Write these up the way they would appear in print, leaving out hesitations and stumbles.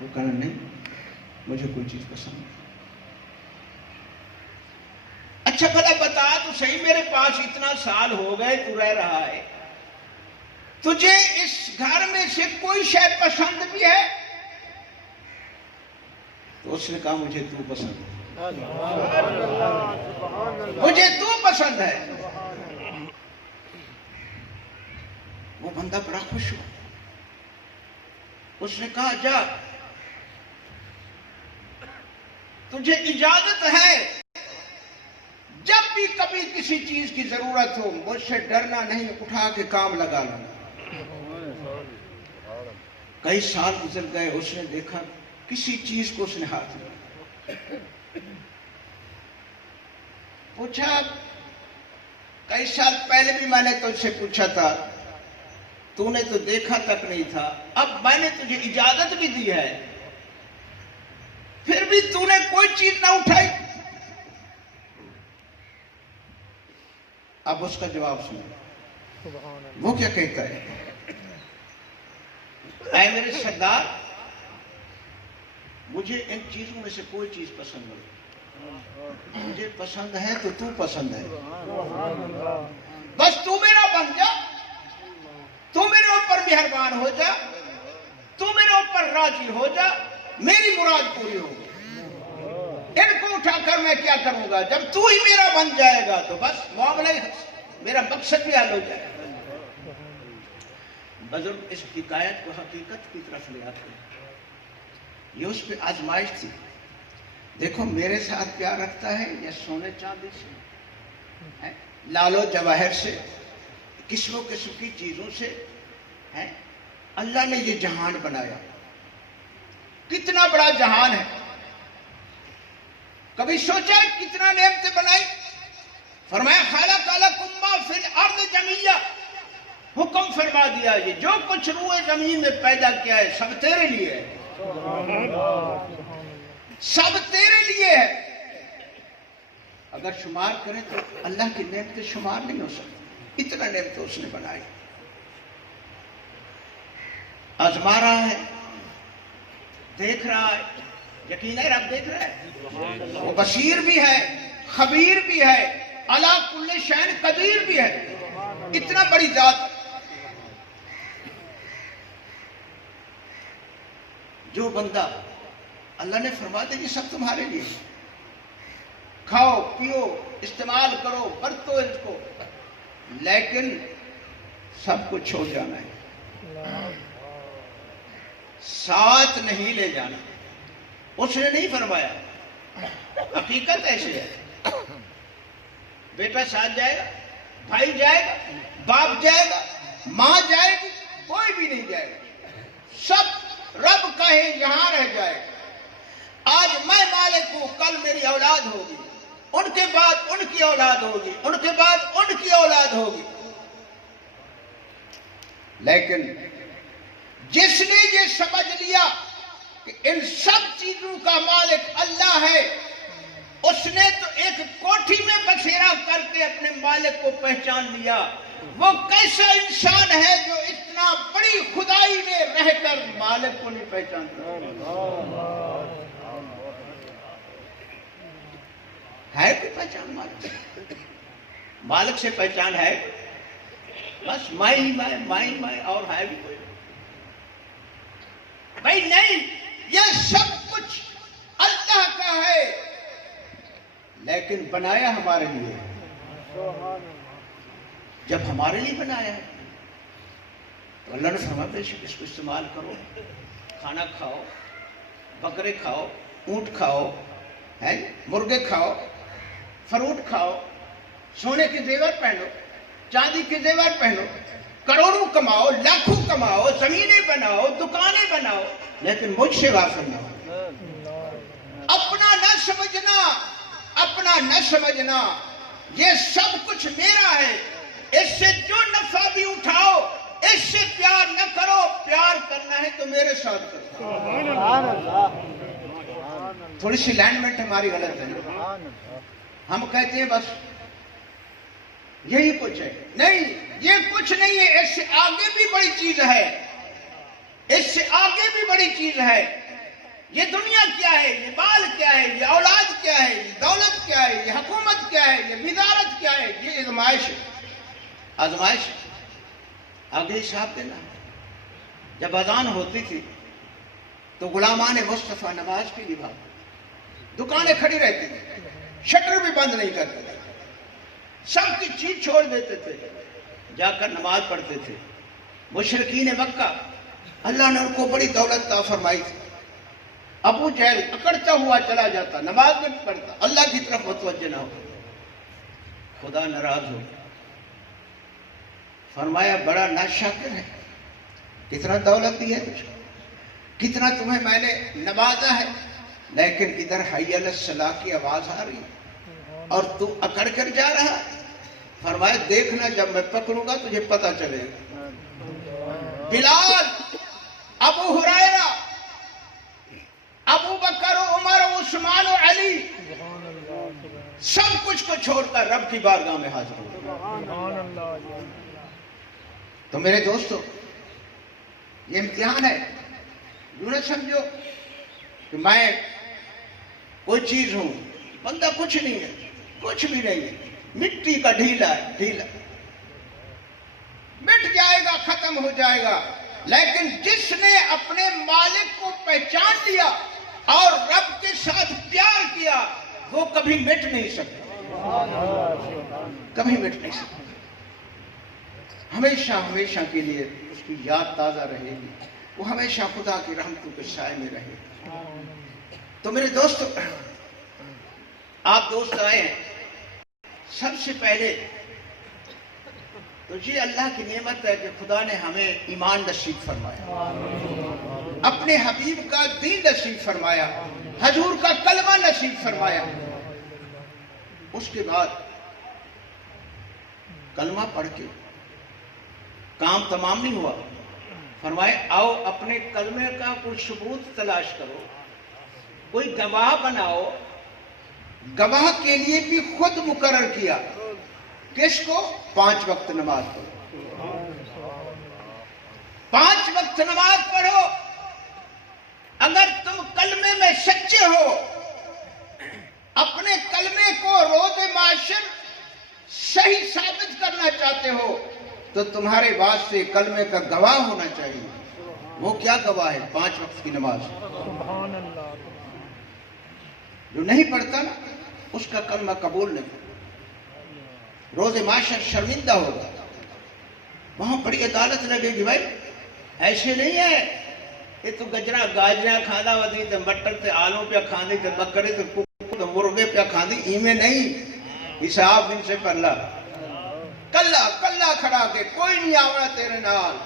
وہ کہنا نہیں مجھے کوئی چیز پسند نہیں. اچھا بھلا بتا تو صحیح، میرے پاس اتنا سال ہو گئے تو رہ رہا ہے، تجھے اس گھر میں سے کوئی شے پسند بھی ہے؟ تو اس نے کہا مجھے تو پسند ہے، مجھے تو پسند ہے. وہ بندہ بڑا خوش ہوا. اس نے کہا جا، تجھے اجازت ہے جب بھی کبھی کسی چیز کی ضرورت ہو مجھ سے ڈرنا نہیں، اٹھا کے کام لگا لینا. کئی سال گزر گئے، اس نے دیکھا کسی چیز کو اس نے ہاتھ لیا. پوچھا کئی سال پہلے بھی میں نے تجھ سے پوچھا تھا، تو نے تو دیکھا تک نہیں تھا، اب میں نے تجھے اجازت بھی دی ہے، پھر بھی تو نے کوئی چیز نہ اٹھائی. اب اس کا جواب سنو، وہ کیا کہتا ہے؟ اے میرے سردار، مجھے ان چیزوں میں سے کوئی چیز پسند نہیں، مجھے پسند ہے تو تو پسند ہے، بس تو میرا بن جا، تو میرے اوپر مہربان ہو جا، تو میرے اوپر راضی ہو جا، میری مراد پوری ہوگی. ان کو اٹھا کر میں کیا کروں گا؟ جب تو ہی میرا بن جائے گا تو بس معاملہ، میرا مقصد بھی حل ہو جائے گا. بزرگ اس حکایت کو حقیقت کی طرف لے آتے ہیں. یہ اس پہ آزمائش تھی. دیکھو میرے ساتھ پیار رکھتا ہے یا سونے چاندی سے، لال و جواہر سے، قسم و قسم کی چیزوں سے. اللہ نے یہ جہان بنایا، کتنا بڑا جہان ہے. کبھی سوچا کتنا نعمتیں بنائی؟ فرمایا خلق لکم ما فی الارض جمیعا، حکم فرما دیا یہ جو کچھ روئے زمین میں پیدا کیا ہے سب تیرے لیے ہے، سب تیرے لیے ہے. اگر شمار کریں تو اللہ کی نعمتیں شمار نہیں ہو سکتی، اتنا نعمتیں اس نے بنائی. آزما رہا ہے، دیکھ رہا ہے، یقین ہے رب دیکھ رہا ہے، وہ بصیر بھی ہے، خبیر بھی ہے، علی کل شیء قدیر بھی ہے. اتنا بڑی ذات. جو بندہ اللہ نے فرما دیا یہ سب تمہارے لیے، کھاؤ پیو استعمال کرو برتو اس کو، لیکن سب کو چھوڑ جانا ہے، ساتھ نہیں لے جانا. اس نے نہیں فرمایا. حقیقت ایسی ہے، بیٹا ساتھ جائے گا، بھائی جائے گا، باپ جائے گا، ماں جائے گی، کوئی بھی نہیں جائے گا، سب رب کہے یہاں رہ جائے گا. آج میں مالک ہوں، کل میری اولاد ہوگی، ان کے بعد ان کی اولاد ہوگی، ان کے بعد ان کی اولاد ہوگی. لیکن جس نے یہ سمجھ لیا کہ ان سب چیزوں کا مالک اللہ ہے، اس نے تو ایک کوٹھی میں بسیرا کر کے اپنے مالک کو پہچان لیا. وہ کیسا انسان ہے جو اتنا بڑی خدائی میں رہ کر مالک کو نہیں پہچانتا؟ ہے کوئی پہچان مالک سے؟ مالک سے پہچان ہے بس میں اور ہے بھی کوئی بھائی نہیں. یہ سب کچھ اللہ کا ہے، لیکن بنایا ہمارے لیے. جب ہمارے لیے بنایا ہے تو اللہ نے فرمایا بے شک اس کو استعمال کرو، کھانا کھاؤ، بکرے کھاؤ، اونٹ کھاؤ، مرغے کھاؤ، فروٹ کھاؤ، سونے کے زیور پہنو، چاندی کے زیور پہنو، کروڑوں کماؤ، لاکھوں کماؤ، زمینیں بناؤ، دکانیں بناؤ، لیکن مجھ سے غافل نہ ہو. اپنا نہ سمجھنا، اپنا نہ سمجھنا، یہ سب کچھ میرا ہے، اس سے جو نفع بھی اٹھاؤ اس سے پیار نہ کرو، پیار کرنا ہے تو میرے ساتھ کرو. تھوڑی سی لائنمنٹ ہماری غلط ہے. ہم کہتے ہیں بس یہی کچھ ہے. نہیں، یہ کچھ نہیں ہے، اس سے آگے بھی بڑی چیز ہے، اس سے آگے بھی بڑی چیز ہے. یہ دنیا کیا ہے، یہ بال کیا ہے، یہ اولاد کیا ہے، یہ دولت کیا ہے، یہ حکومت کیا ہے، یہ وزارت کیا ہے، یہ آزمائش ہے، آزمائش ہے۔ آگے حساب دینا۔ جب اذان ہوتی تھی تو غلامان مصطفیٰ نماز کے لیے بھاگتے، دکانیں کھڑی رہتی تھی، شٹر بھی بند نہیں کرتے تھے، سب کی چیز چھوڑ دیتے تھے، جا کر نماز پڑھتے تھے۔ مشرکین مکہ، اللہ نے ان کو بڑی دولت عطا فرمائی تھی، ابو جہل اکڑتا ہوا چلا جاتا، نماز نہیں پڑھتا، اللہ کی طرف متوجہ نہ ہو، خدا ناراض ہو گیا، فرمایا بڑا ناشکر ہے، کتنا دولت دی ہے تجھ کو، کتنا تمہیں میں نے نوازا ہے، لیکن ادھر حی علی الصلاۃ کی آواز آ رہی ہے اور تو اکڑ کر جا رہا ہے۔ فرمایا دیکھنا جب میں پکڑوں گا تجھے پتہ چلے گا۔ بلال، ابو ہریرہ، ابو بکر و عمر و عثمان و علی، سب کچھ کو چھوڑ کر رب کی بارگاہ میں حاضر ہو۔ تو میرے دوستو، یہ امتحان ہے۔ یوں نہ سمجھو کہ میں کوئی چیز ہوں، بندہ کچھ نہیں ہے، کچھ بھی نہیں ہے، مٹی کا ڈھیلا ہے، ڈھیلا مٹ جائے گا، ختم ہو جائے گا، لیکن جس نے اپنے مالک کو پہچان لیا اور رب کے ساتھ پیار کیا، وہ کبھی مٹ نہیں سکتا، کبھی مٹ نہیں سکتا، ہمیشہ ہمیشہ کے لیے اس کی یاد تازہ رہے گی، وہ ہمیشہ خدا کی رحمتوں کے سائے میں رہے گا۔ تو میرے دوستو، آپ دوست آئے ہیں، سب سے پہلے تو یہ اللہ کی نعمت ہے کہ خدا نے ہمیں ایمان نصیب فرمایا، اپنے حبیب کا دین نصیب فرمایا، حضور کا کلمہ نصیب فرمایا۔ اس کے بعد کلمہ پڑھ کے کام تمام نہیں ہوا، فرمائے آؤ اپنے کلمے کا کوئی ثبوت تلاش کرو، کوئی گواہ بناؤ۔ گواہ کے لیے بھی خود مقرر کیا، کس کو؟ 5 وقت نماز پڑھو، 5 وقت نماز پڑھو۔ اگر تم کلمے میں سچے ہو، اپنے کلمے کو روز معاشر صحیح ثابت کرنا چاہتے ہو، تو تمہارے واسطے کلمے کا گواہ ہونا چاہیے۔ وہ کیا گواہ ہے؟ 5 وقت کی نماز۔ جو نہیں پڑھتا نا، اس کا کلمہ قبول نہیں، روز معاشر شرمندہ ہوگا، وہاں بڑی عدالت لگے گی۔ بھائی ایسے نہیں ہے، یہ تو گجرا گاجرا کھانا ودی تو مٹر تے آلو پہ کھاندی تے بکرے تے ککڑ تے مرغے پہ کھاندی، ایمیں نہیں، حساب ان سے پرلا کلا کلا کھڑا کے کوئی نہیں آونا تیرے نال،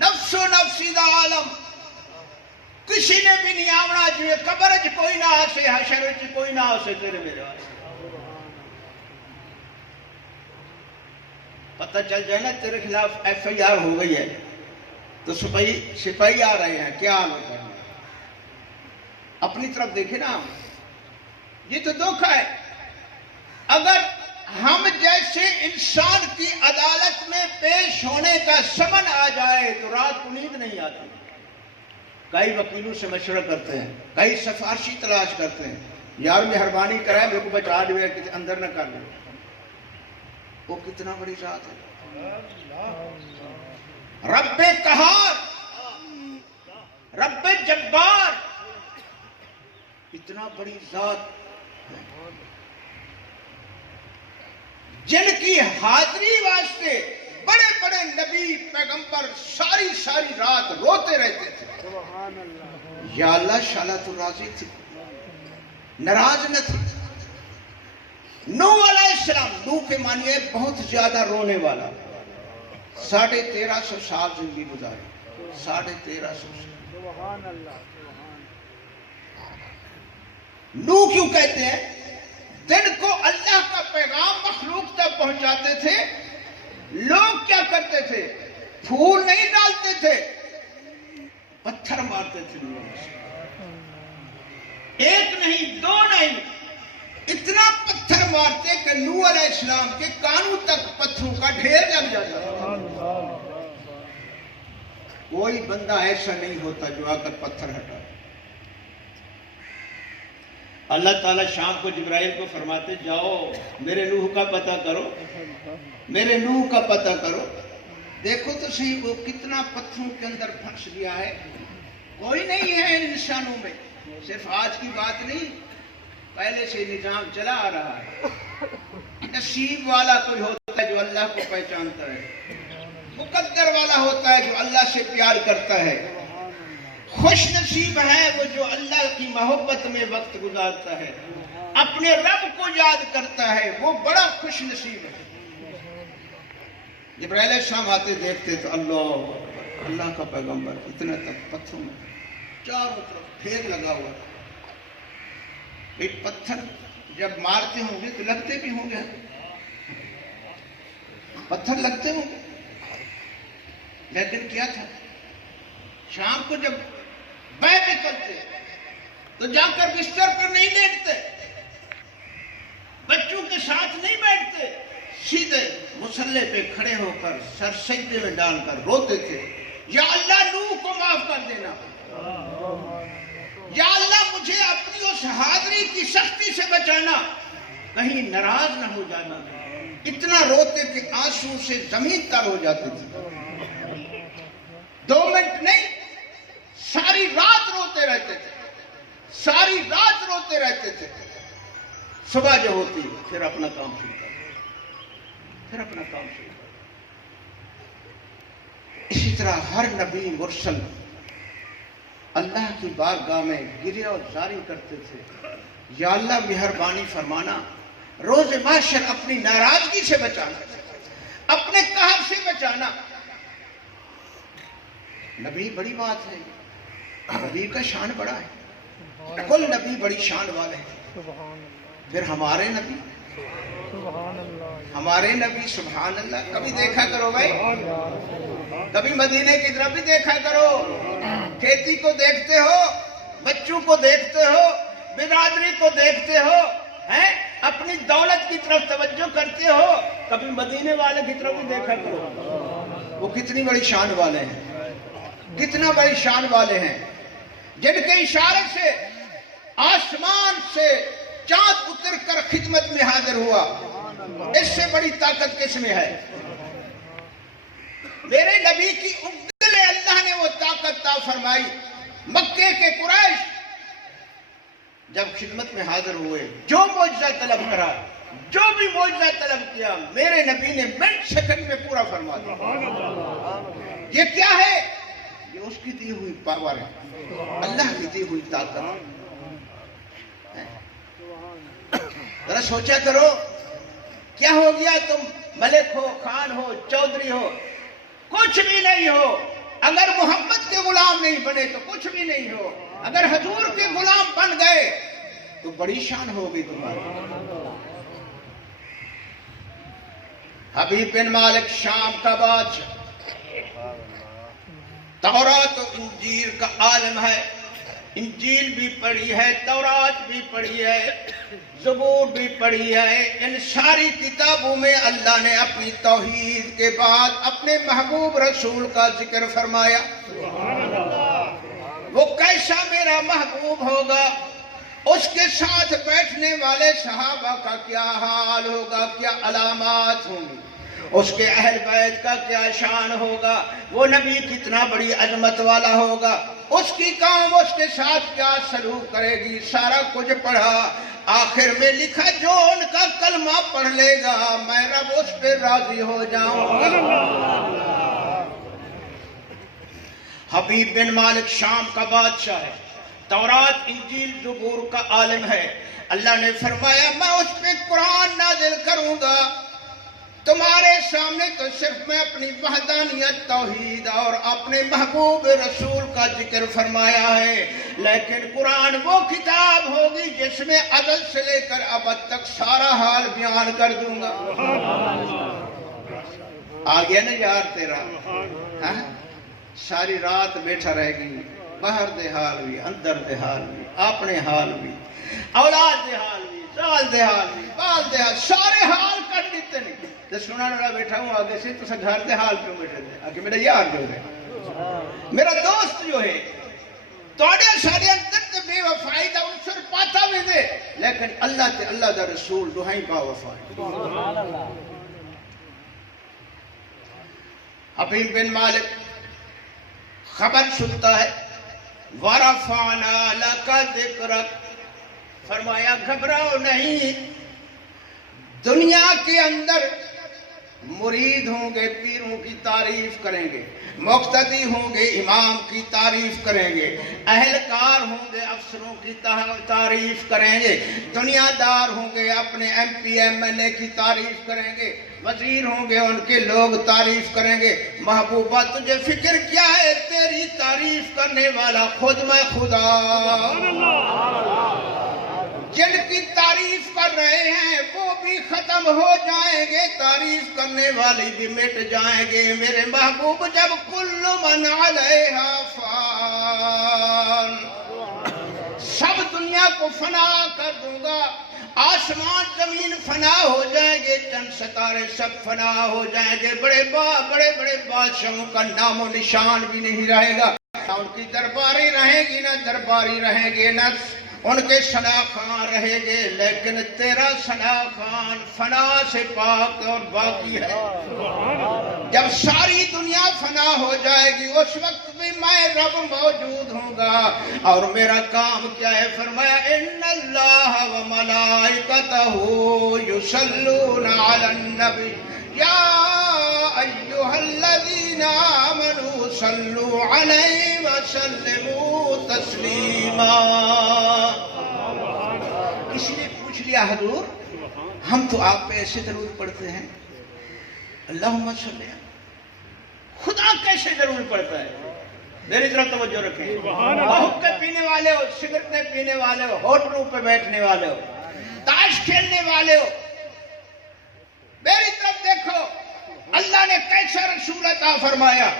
نفس و نفسی دا عالم، کسی نے بھی نہیں آونا، جو قبر چ کوئی نہ آسے، حشر چ کوئی نہ آسے تیرے میرے واسطے۔ پتہ چل جائے نا تیرے خلاف FIR ہو گئی ہے تو سپاہی آ رہے ہیں، کیا حال ہوتا ہے؟ اپنی طرف دیکھیں نا، یہ تو دھوکہ ہے۔ اگر ہم جیسے انسان کی عدالت میں پیش ہونے کا سمن آ جائے تو رات کو نیند نہیں آتی، کئی وکیلوں سے مشورہ کرتے ہیں، کئی سفارشی تلاش کرتے ہیں، یار مہربانی کرائے میرے کو بچا دے، کسی اندر نہ کر لے۔ وہ کتنا بڑی ذات ہے، رب قہار، رب جبار، اتنا بڑی ذات جن کی حاضری واسطے بڑے بڑے نبی پیغمبر ساری رات روتے رہتے تھے، یا اللہ شالا تو راضی تھی، ناراض نہ تھی۔ نوح علیہ السلام، نوح کے معنی ہے بہت زیادہ رونے والا، 1350 سال زندگی گزاری، 1350 سال۔ نوح کیوں کہتے ہیں؟ دن کو اللہ کا پیغام مخلوق تک پہنچاتے تھے، لوگ کیا کرتے تھے؟ پھول نہیں ڈالتے تھے، پتھر مارتے تھے لوگوں سے، ایک نہیں دو نہیں، اتنا پتھر مارتے کہ نوح علیہ السلام کے کانوں تک پتھروں کا ڈھیر لگ جاتا۔ کوئی بندہ ایسا نہیں ہوتا جو آ کر پتھر ہٹا، اللہ تعالیٰ شام کو جبرائیل کو فرماتے جاؤ میرے نوح کا پتہ کرو، میرے نوح کا پتہ کرو۔ دیکھو تو صحیح وہ کتنا پتھروں کے اندر پھنس گیا ہے، کوئی نہیں ہے ان نشانوں میں، صرف آج کی بات نہیں، پہلے سے نظام چلا آ رہا ہے۔ نصیب والا کوئی ہوتا ہے جو اللہ کو پہچانتا ہے، مقدر والا ہوتا ہے جو اللہ سے پیار کرتا ہے، خوش نصیب ہے وہ جو اللہ کی محبت میں وقت گزارتا ہے، اپنے رب کو یاد کرتا ہے، وہ بڑا خوش نصیب ہے۔ جبرائیل السلام آتے دیکھتے تو اللہ کا پیغمبر اتنا تک پتھروں میں چاروں طرف پھیر لگا ہوا تھا۔ ایک پتھر جب مارتے ہوں گے تو لگتے بھی ہوں گے، پتھر لگتے ہوں گے، لیکن کیا تھا شام کو جب بیٹھ کرتے تو جا کر بستر پر نہیں لیٹتے، بچوں کے ساتھ نہیں بیٹھتے، سیدھے مصلے پہ کھڑے ہو کر سر سجدے میں ڈال کر روتے تھے، یا اللہ نوح کو معاف کر دینا، یا اللہ مجھے اپنی اس حاضری کی سختی سے بچانا، کہیں ناراض نہ ہو جانا۔ اتنا روتے کہ آنسو سے زمین تر ہو جاتے تھے، 2 منٹ نہیں ساری رات روتے رہتے تھے، ساری رات روتے رہتے تھے۔ صبح جو ہوتی پھر اپنا کام شروع کرتے، پھر اپنا کام شروع کرتے۔ اسی طرح ہر نبی مرسل اللہ کی بارگاہ میں گریہ اور زاری کرتے تھے، یا اللہ مہربانی فرمانا، روز محشر اپنی ناراضگی سے بچانا، اپنے قہر سے بچانا۔ نبی بڑی بات ہے، نبی کا شان بڑا ہے، کل نبی بڑی شان والے ہیں۔ پھر ہمارے نبی، ہمارے نبی سبحان اللہ، کبھی دیکھا کرو بھائی، کبھی مدینے کی طرف بھی دیکھا کرو، کھیتی کو دیکھتے ہو، بچوں کو دیکھتے ہو، برادری کو دیکھتے ہو، ہیں اپنی دولت کی طرف توجہ کرتے ہو، کبھی مدینے والے کی طرف بھی دیکھا کرو، وہ کتنی بڑی شان والے ہیں، کتنا بڑی شان والے ہیں، جن کے اشارے سے آسمان سے چاند اتر کر خدمت میں حاضر ہوا۔ اس سے بڑی طاقت کس میں ہے؟ میرے نبی کی انگلی اللہ نے وہ طاقت عطا فرمائی۔ مکے کے قریش جب خدمت میں حاضر ہوئے، جو معجزہ طلب کرا، جو بھی معجزہ طلب کیا، میرے نبی نے منٹ سیکنڈ میں پورا فرما دیا۔ یہ کیا ہے؟ یہ اس کی دی ہوئی پاور ہے، اللہ کی دی ہوئی طاقت۔ ذرا سوچا کرو، کیا ہو گیا تم ملک ہو، خان ہو، چودھری ہو، کچھ بھی نہیں ہو، اگر محمد کے غلام نہیں بنے تو کچھ بھی نہیں ہو، اگر حضور کے غلام بن گئے تو بڑی شان ہوگی تمہاری۔ حبیب بن مالک شام کا بادشاہ، تورات و انجیل کا عالم ہے، انجیل بھی پڑھی ہے، تورات بھی پڑھی ہے، زبور بھی پڑھی ہے۔ ان ساری کتابوں میں اللہ نے اپنی توحید کے بعد اپنے محبوب رسول کا ذکر فرمایا۔ وہ کیسا میرا محبوب ہوگا، اس کے ساتھ بیٹھنے والے صحابہ کا کیا حال ہوگا، کیا علامات ہوں گی، اس کے اہل بیت کا کیا شان ہوگا، وہ نبی کتنا بڑی عظمت والا ہوگا، اس کی قوم اس کے ساتھ کیا سلوک کرے گی، سارا کچھ پڑھا۔ آخر میں لکھا جو ان کا کلمہ پڑھ لے گا میں رب اس پہ راضی ہو جاؤں گا۔ حبیب بن مالک شام کا بادشاہ ہے، تورات انجیل زبور کا عالم ہے۔ اللہ نے فرمایا میں اس پہ قرآن نازل کروں گا۔ تمہارے سامنے تو صرف میں اپنی وحدانیت، توحید اور اپنے محبوب رسول کا ذکر فرمایا ہے، لیکن قرآن وہ کتاب ہوگی جس میں ازل سے لے کر ابد تک سارا حال بیان کر دوں گا۔ آ گیا نا یار تیرا، ساری رات بیٹھا رہے گی، باہر دے حال بھی، اندر دے حال بھی، اپنے حال بھی، اولاد دے حال بھی، سال دے حال بھی، بال دے حال، سارے حال کر دیتے نہیں۔ تو سنا نڑا بیٹھا ہوں آگے سے، تو گھر دے حال کیوں بیٹھے تھے؟ آگے میرا یار جو ہے، میرا دوست جو ہے، توڑے سارے اندر تے بے وفائی دا عنصر پاتا بھی دے، لیکن اللہ تے اللہ دا رسول دوہائی با وفا ہے. حبیب بن مالک خبر سنتا ہے وَرَفَعْنَا لَكَ ذِكْرَكَ، فرمایا گھبراؤ نہیں، دنیا کے اندر مرید ہوں گے پیروں کی تعریف کریں گے، مقتدی ہوں گے امام کی تعریف کریں گے، اہلکار ہوں گے افسروں کی تعریف کریں گے، دنیا دار ہوں گے اپنے ایم پی ایم این اے کی تعریف کریں گے، وزیر ہوں گے ان کے لوگ تعریف کریں گے. محبوبہ تجھے فکر کیا ہے، تیری تعریف کرنے والا خود میں خدا. جن کی تعریف کر رہے ہیں وہ بھی ختم ہو جائیں گے، تعریف کرنے والی بھی مٹ جائیں گے. میرے محبوب جب کل من علیہا فان، سب دنیا کو فنا کر دوں گا، آسمان زمین فنا ہو جائیں گے، چند ستارے سب فنا ہو جائیں گے، بڑے بڑے بادشاہوں کا نام و نشان بھی نہیں رہے گا، نہ ان کی درباری رہیں گی نہ درباری رہیں گے، نہ ان کے ثنا خان رہیں گے، لیکن تیرا ثنا خان فنا سے پاک اور باقی ہے. جب ساری دنیا فنا ہو جائے گی اس وقت بھی میں رب موجود ہوں گا، اور میرا کام کیا ہے؟ فرمایا ان اللہ و ملائکتہ یصلون علی النبی یا ایھا الذین آمنوا صلوا علیہ وسلموا تسلیما. کسی نے پوچھ لیا حضور ہم تو آپ پہ ایسے درود پڑھتے ہیں، اللہم صلی علیہ، خدا کیسے درود پڑھتا ہے؟ میری طرف توجہ رکھیں. حقے پینے والے ہو، سگریٹیں پینے والے ہو، ہوٹلوں پہ بیٹھنے والے ہو، تاش کھیلنے والے ہو، میری طرف دیکھو. اللہ نے کیسا رسول عطا فرمایا.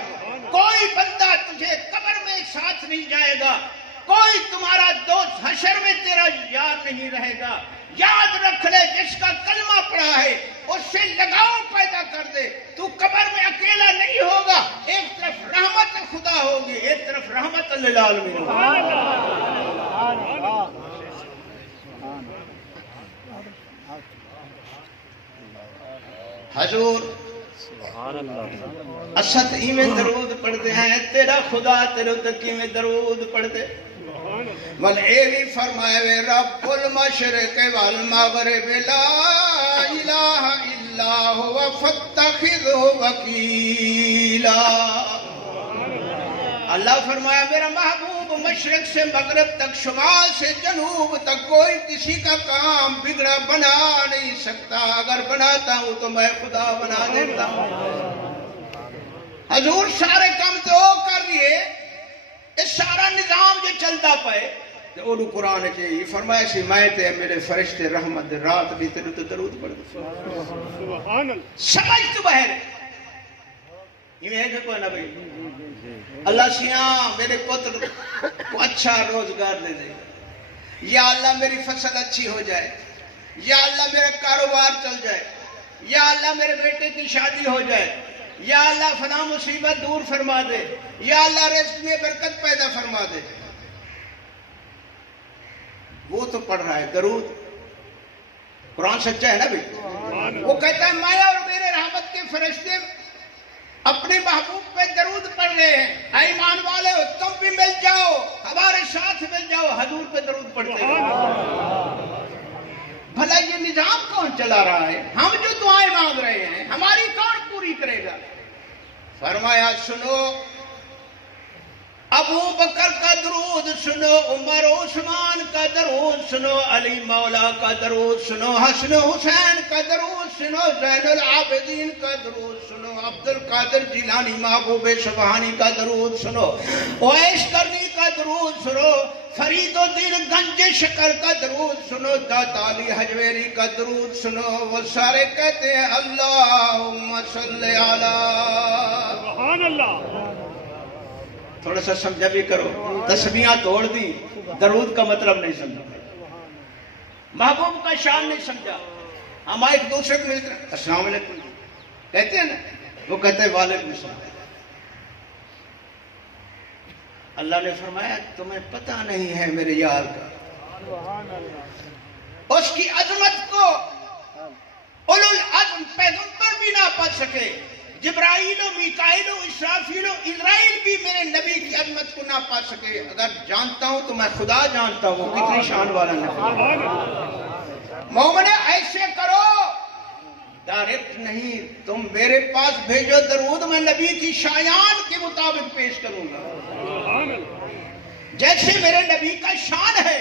کوئی بندہ تجھے قبر میں ساتھ نہیں جائے گا، کوئی تمہارا دوست حشر میں تیرا یار نہیں رہے گا. یاد رکھ لے جس کا کلمہ پڑھا ہے اس سے لگاؤ پیدا کر دے. تو قبر میں اکیلا نہیں ہوگا، ایک طرف رحمت خدا ہوگی، ایک طرف رحمت للعالمین ہوگی. حضور اسد ہی میں درود پڑھتے ہیں، تیرا خدا تیرے تکی میں درود پڑھتے. ول اے بھی فرمائے وے رب المشرق والمغرب لا الہ الا هو فاتخذه وکیلا. اللہ فرمایا میرا محبوب مشرق سے مغرب تک، شمال سے جنوب تک کوئی کسی کا کام بگڑا بنا نہیں سکتا، اگر بناتا ہوں تو میں خدا بنا دیتا ہوں. حضور سارے کام تو کر رہے، اس سارا نظام جو چلتا پائے تو وہ قرآن چاہیے فرمایا سی میں تے میرے فرشتے رحمت رات بھی تیرے تو درود پڑھتے. سمجھ تو بہر یہ ہے کہ کوئی نہ بھئی اللہ سیاں میرے پتر کو اچھا روزگار دے دے، یا اللہ میری فصل اچھی ہو جائے، یا اللہ میرا کاروبار چل جائے، یا اللہ میرے بیٹے کی شادی ہو جائے، یا اللہ فلاں مصیبت دور فرما دے، یا اللہ رزق میں برکت پیدا فرما دے. وہ تو پڑھ رہا ہے درود، قرآن سچا ہے نا بھئی. وہ کہتا ہے میں اور میرے رحمت کے فرشتے اپنے محبوب پہ درود پڑھ رہے ہیں. اے ایمان والے ہو تم بھی مل جاؤ، ہمارے ساتھ مل جاؤ، حضور پہ درود پڑھتے ہیں. بھلا یہ نظام کون چلا رہا ہے؟ ہم جو دعائیں مانگ رہے ہیں ہماری کون پوری کرے گا؟ فرمایا سنو ابو بکر کا درود سنو، عمر عثمان کا درود سنو، علی مولا کا درود سنو، حسن حسین کا درود سنو، زین العابدین کا درود سنو، عبد القادر جیلانی محبوب سبحانی کا درود سنو، اویس کرنی کا درود سنو، فرید الدین گنج شکر کا درود سنو، داتا علی حجویری کا درود سنو. وہ سارے کہتے ہیں اللہم صلی علی. سبحان اللہ. تھوڑا سا سمجھا بھی کرو، تسبیحاں توڑ دی، درود کا مطلب نہیں سمجھا، محبوب کا شان نہیں سمجھا. ہم ایک دوسرے کو ملتے ہیں السلام علیکم کہتے ہیں نا، وہ کہتے ہیں وعلیکم السلام. اللہ نے فرمایا تمہیں پتہ نہیں ہے میرے یار کا. اس کی عظمت کو اولو العزم پیغمبر بھی نہ پا سکے، جبرائیل و میکائیل و اسرافیل و اسرائیل بھی میرے نبی کی عظمت کو نہ پا سکے۔ اگر جانتا ہوں تو میں خدا جانتا ہوں کتنی شان والا نبی۔ مومن ایسے کرو، ڈائریکٹ نہیں، تم میرے پاس بھیجو درود، میں نبی کی شایان کے مطابق پیش کروں گا، جیسے میرے نبی کا شان ہے،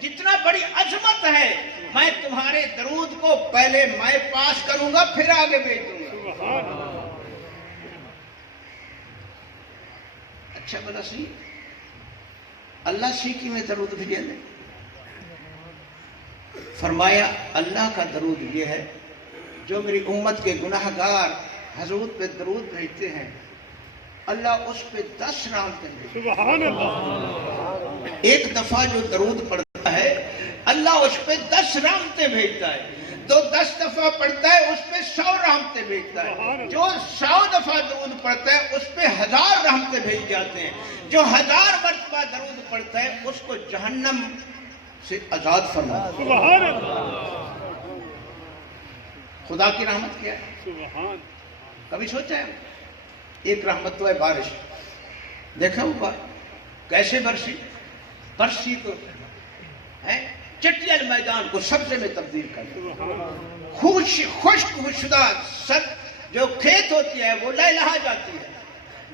جتنا بڑی عظمت ہے، میں تمہارے درود کو پہلے میں پاس کروں گا پھر آگے بھیج دوں گا۔ اچھا بلا سی اللہ سی کی میں درود بھیجے دیں۔ فرمایا اللہ کا درود یہ ہے جو میری امت کے گناہگار حضور پہ درود بھیجتے ہیں، اللہ اس پہ 10 رحمتیں بھیجتے ہیں۔ سبحان اللہ۔ ایک دفعہ جو درود پڑھتا ہے اللہ اس پہ 10 رحمتیں بھیجتا ہے، تو 10 دفعہ پڑھتا ہے اس پہ 100 رحمتیں بھیجتا ہے، جو 100 دفعہ درود پڑھتا ہے اس پہ 1000 رحمتیں بھیج جاتے ہیں، جو 1000 مرتبہ درود پڑھتا ہے اس کو جہنم سے آزاد فرماتا ہے۔ سبحان اللہ۔ خدا کی رحمت کیا ہے؟ سبحان۔ کبھی سوچا ہے؟ ایک رحمت تو ہے بارش، دیکھا اوپر کیسے برسی تو چٹیل میدان کو سبزے میں تبدیل کر دیا، خشک شدہ جو کھیت ہوتی ہے وہ لہلہا جاتی ہے،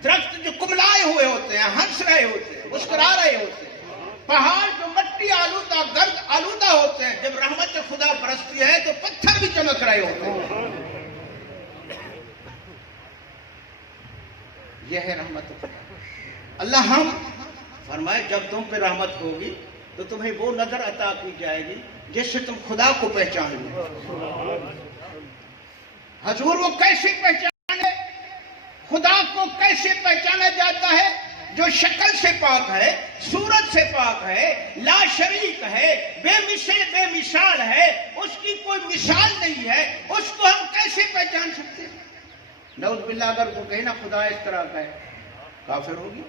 درخت جو کملائے ہوئے ہوتے ہیں، ہنس رہے ہوتے ہیں، مسکرا رہے ہوتے ہیں، پہاڑ جو مٹی آلودہ گرد آلودہ ہوتے ہیں، جب رحمت خدا برستی ہے تو پتھر بھی چمک رہے ہوتے ہیں۔ یہ ہے رحمت خدا۔ اللہ ہم فرمائے جب تم پہ رحمت ہوگی تو تمہیں وہ نظر عطا کی جائے گی جس سے تم خدا کو پہچان لو۔ حضور وہ کیسے پہچانے؟ خدا کو کیسے پہچانا جاتا ہے؟ جو شکل سے پاک ہے، صورت سے پاک ہے، لا شریک ہے، بے مثل بے مثال ہے، اس کی کوئی مثال نہیں ہے، اس کو ہم کیسے پہچان سکتے ہیں؟ نعوذ باللہ اگر وہ کہے نا خدا اس طرح کا ہے، کافر ہوگی،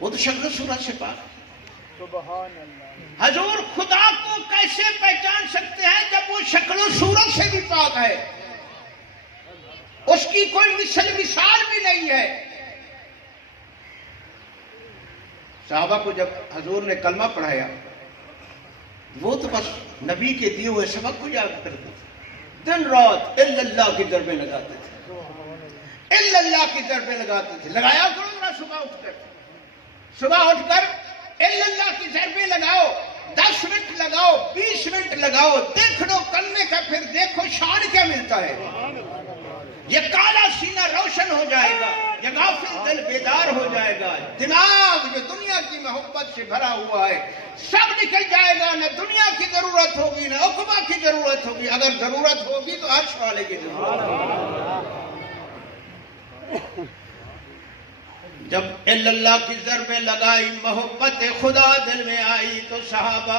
وہ تو شکل صورت سے پاک ہے۔ سبحان اللہ۔ حضور خدا کو کیسے پہچان سکتے ہیں جب وہ شکل و صورت سے بھی پاک ہے، اس کی کوئی مثال بھی نہیں ہے۔ صحابہ کو جب حضور نے کلمہ پڑھایا وہ تو بس نبی کے دیے ہوئے سبق کو یاد کرتے تھے، دن رات الا اللہ کی ضربیں لگاتے تھے، الا اللہ کی ضربیں لگاتے تھے۔ لگایا کرو نا صبح اٹھ کر الا اللہ کی ضربیں لگاؤ، 10 منٹ لگاؤ، 20 منٹ لگاؤ، دیکھ لو کلمے کا، پھر دیکھو شان کیا ملتا ہے۔ یہ کالا سینہ روشن ہو جائے گا، یہ غافل دل بیدار ہو جائے گا، دماغ جو دنیا کی محبت سے بھرا ہوا ہے سب نکل جائے گا، نہ دنیا کی ضرورت ہوگی نہ عقبہ کی ضرورت ہوگی، اگر ضرورت ہوگی تو عرش والے کی ضرورت ہوگی۔ جب اللہ کی ضربیں لگائی، محبت خدا دل میں آئی تو صحابہ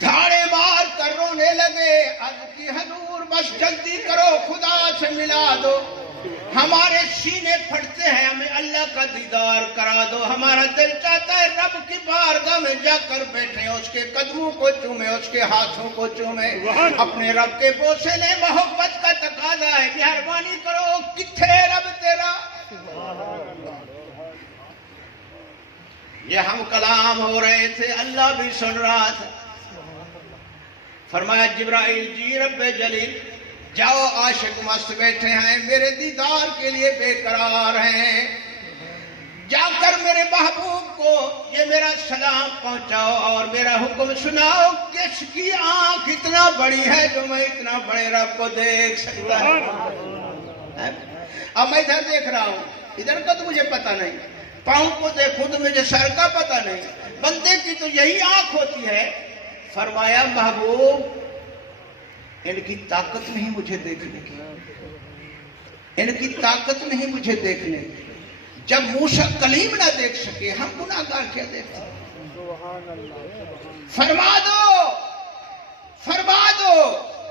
دھاڑے مار کر رونے لگے، عرض کی حضور بس جلدی کرو، خدا سے ملا دو، ہمارے سینے پھٹتے ہیں، ہمیں اللہ کا دیدار کرا دو، ہمارا دل چاہتا ہے رب کی بارگاہ میں جا کر بیٹھیں، اس کے قدموں کو چومیں، اس کے ہاتھوں کو چومیں، اپنے رب کے بوسے لیں، محبت کا تقاضا ہے، مہربانی کرو، کتھے رب تیرا؟ یہ ہم کلام ہو رہے تھے، اللہ بھی سن رہا تھا۔ فرمایا جبرائیل جی رب جلیل جاؤ، عاشق مست بیٹھے ہیں، میرے دیدار کے لیے بے قرار ہیں، جا کر میرے محبوب کو یہ میرا سلام پہنچاؤ اور میرا حکم سناؤ، کس کی آنکھ اتنا بڑی ہے جو میں اتنا بڑے رب کو دیکھ سکتا ہے۔ اب میں ادھر دیکھ رہا ہوں، ادھر کا تو مجھے پتہ نہیں، پاؤں کو دیکھوں تو مجھے سر کا پتہ نہیں، بندے کی تو یہی آنکھ ہوتی ہے۔ فرمایا محبوب ان کی طاقت نہیں مجھے دیکھنے کی، ان کی طاقت نہیں مجھے دیکھنے کی، جب موسیٰ کلیم نہ دیکھ سکے ہم گناہگار کیا دیکھتے ہیں؟ فرما دو،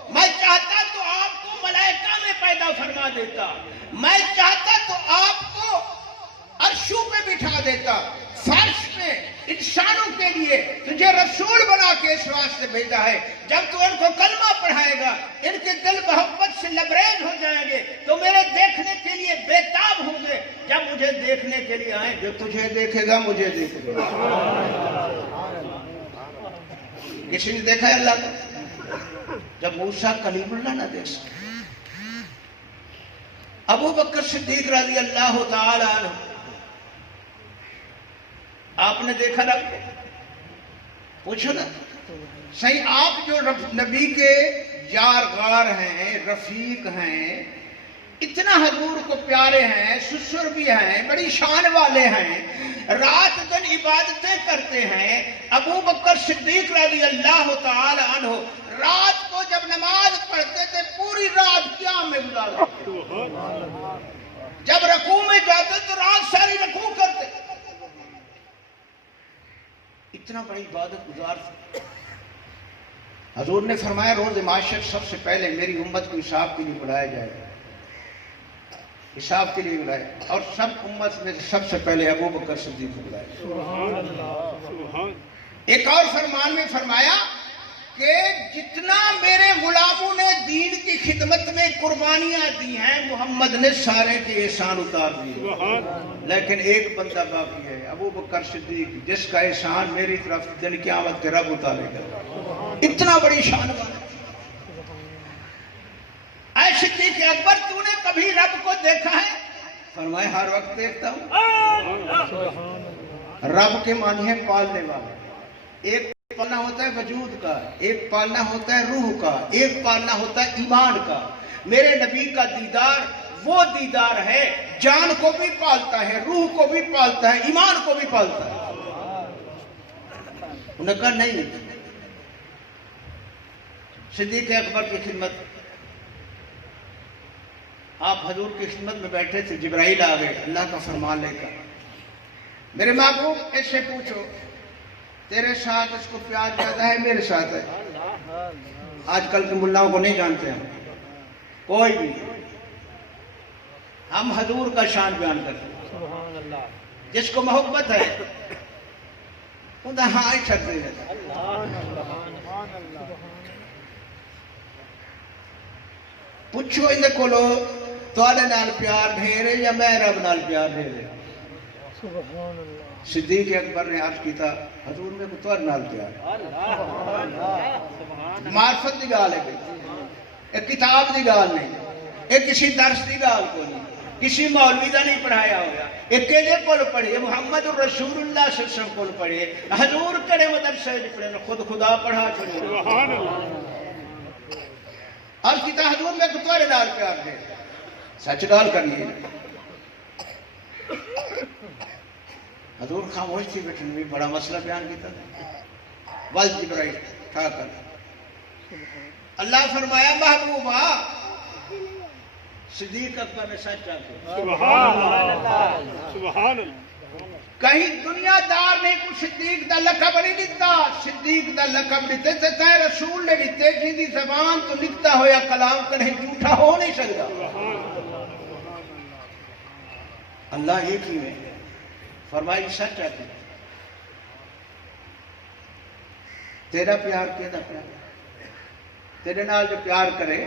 میں چاہتا تو آپ کو ملائکہ میں پیدا فرما دیتا، میں چاہتا تو آپ کو عرشوں پہ بٹھا دیتا، فرش پہ انسانوں کے لیے تجھے رسول بنا کے اس واسطے بھیجا ہے جب تو ان کو کلمہ پڑھائے گا ان کے دل محبت سے لبریز ہو جائیں گے تو میرے دیکھنے کے لیے بےتاب ہوں گے. جب مجھے دیکھنے کے لیے آئیں, جو تجھے دیکھے گا مجھے دیکھے گا. کسی نے دیکھا ہے اللہ کو؟ جب موسیٰ کلیم اللہ نہ دیکھ سکے, ابو بکر صدیق رضی اللہ تعالی عنہ آپ نے دیکھا رب کو؟ پوچھو نا صحیح, آپ جو نبی کے یار غار ہیں, رفیق ہیں, اتنا حضور کو پیارے ہیں, سسر بھی ہیں, بڑی شان والے ہیں, رات دن عبادتیں کرتے ہیں. ابو بکر صدیق رضی اللہ تعالی عنہ رات کو جب نماز پڑھتے تھے پوری رات قیام میں گزارتے, جب رکوع میں جاتے تو رات ساری رکوع کرتے. اتنا بڑی عبادت گزار تھے. حضور نے فرمایا روز معاشر سب سے پہلے میری امت کو حساب کے لیے بلایا جائے گا, حساب کے لیے بلائے, اور سب امت میں سب سے پہلے ابو بکر صدیق کو بلائے. ایک اور فرمان میں فرمایا کہ جتنا میرے غلاموں نے دین کی خدمت میں قربانیاں دی ہیں محمد نے سارے کے احسان اتار دیے, لیکن ایک بندہ باقی ہے ابو بکر صدیق, جس کا احسان میری طرف دن قیامت کے رب اتارے گا. اتنا بڑی شان والا. اے صدیق اکبر تو نے کبھی رب کو دیکھا ہے؟ فرمائے ہر وقت دیکھتا ہوں. رب کے معنی ہے پالنے والا. ایک پالنا ہوتا ہے وجود کا, ایک پالنا ہوتا ہے روح کا, ایک پالنا ہوتا ہے ایمان کا. میرے نبی کا دیدار وہ دیدار ہے جان کو بھی پالتا ہے, روح کو بھی پالتا ہے, ایمان کو بھی پالتا ہے. انہوں نے کہا نہیں. صدیق اکبر کی خدمت, آپ حضور کی خدمت میں بیٹھے تھے, جبرائیل آ گئے اللہ کا فرمان لے کر. میرے محبوب اس سے پوچھو تیرے ساتھ اس کو پیار زیادہ ہے میرے ساتھ ہے؟ آج کل کے ملاؤں کو نہیں جانتے ہم کوئی بھی. ہم حضور کا شان بیان کرتے ہیں. جس کو محبت ہے انہیں ہاں چھڑ دے رہتا. پوچھو ان کو لو تھوڑے نال پیار ڈھیرے یا میں رب نال پیار ڈھیرے. صدیق اکبر نے عرض کیتا حضور میں کو تھوڑے نال پیار. معرفت دی گال ہے بھئی, ایک کتاب دی گال نہیں, ایک کسی درس دی گال کو نہیں, کسی مولوی دا نہیں پڑھایا ہوگا. ایک کیلے کول پڑھے محمد رسول اللہ صلی اللہ علیہ وسلم کول پڑھے, حضور کڑے مدرسے نہیں پڑھے, خود خدا پڑھا چھوڑے. سبحان اللہ. اور کتا حضور میں کو تھوڑے نال پیار دے. سچ گال کرنی ہے. حضور خاموش تھی بیٹھن بھی بڑا مسئلہ بیان کیتا وال جبرائیل تھا کر. اللہ فرمایا محبوبہ صدیق اکبر نے سچ آتے. سبحان اللہ. سبحان اللہ. کہیں دنیا دار نے کو صدیق دا لقب نہیں دیتا. صدیق دا لقب دیتے تے رسول نے دیتے جن دی زبان تو لکھتا ہویا کلام کہیں جھوٹا ہو نہیں سکتا. اللہ ایک ہی میں فرمائی سچ آتی. تیرا پیار کیدا پیار, تیرے نال جو پیار کرے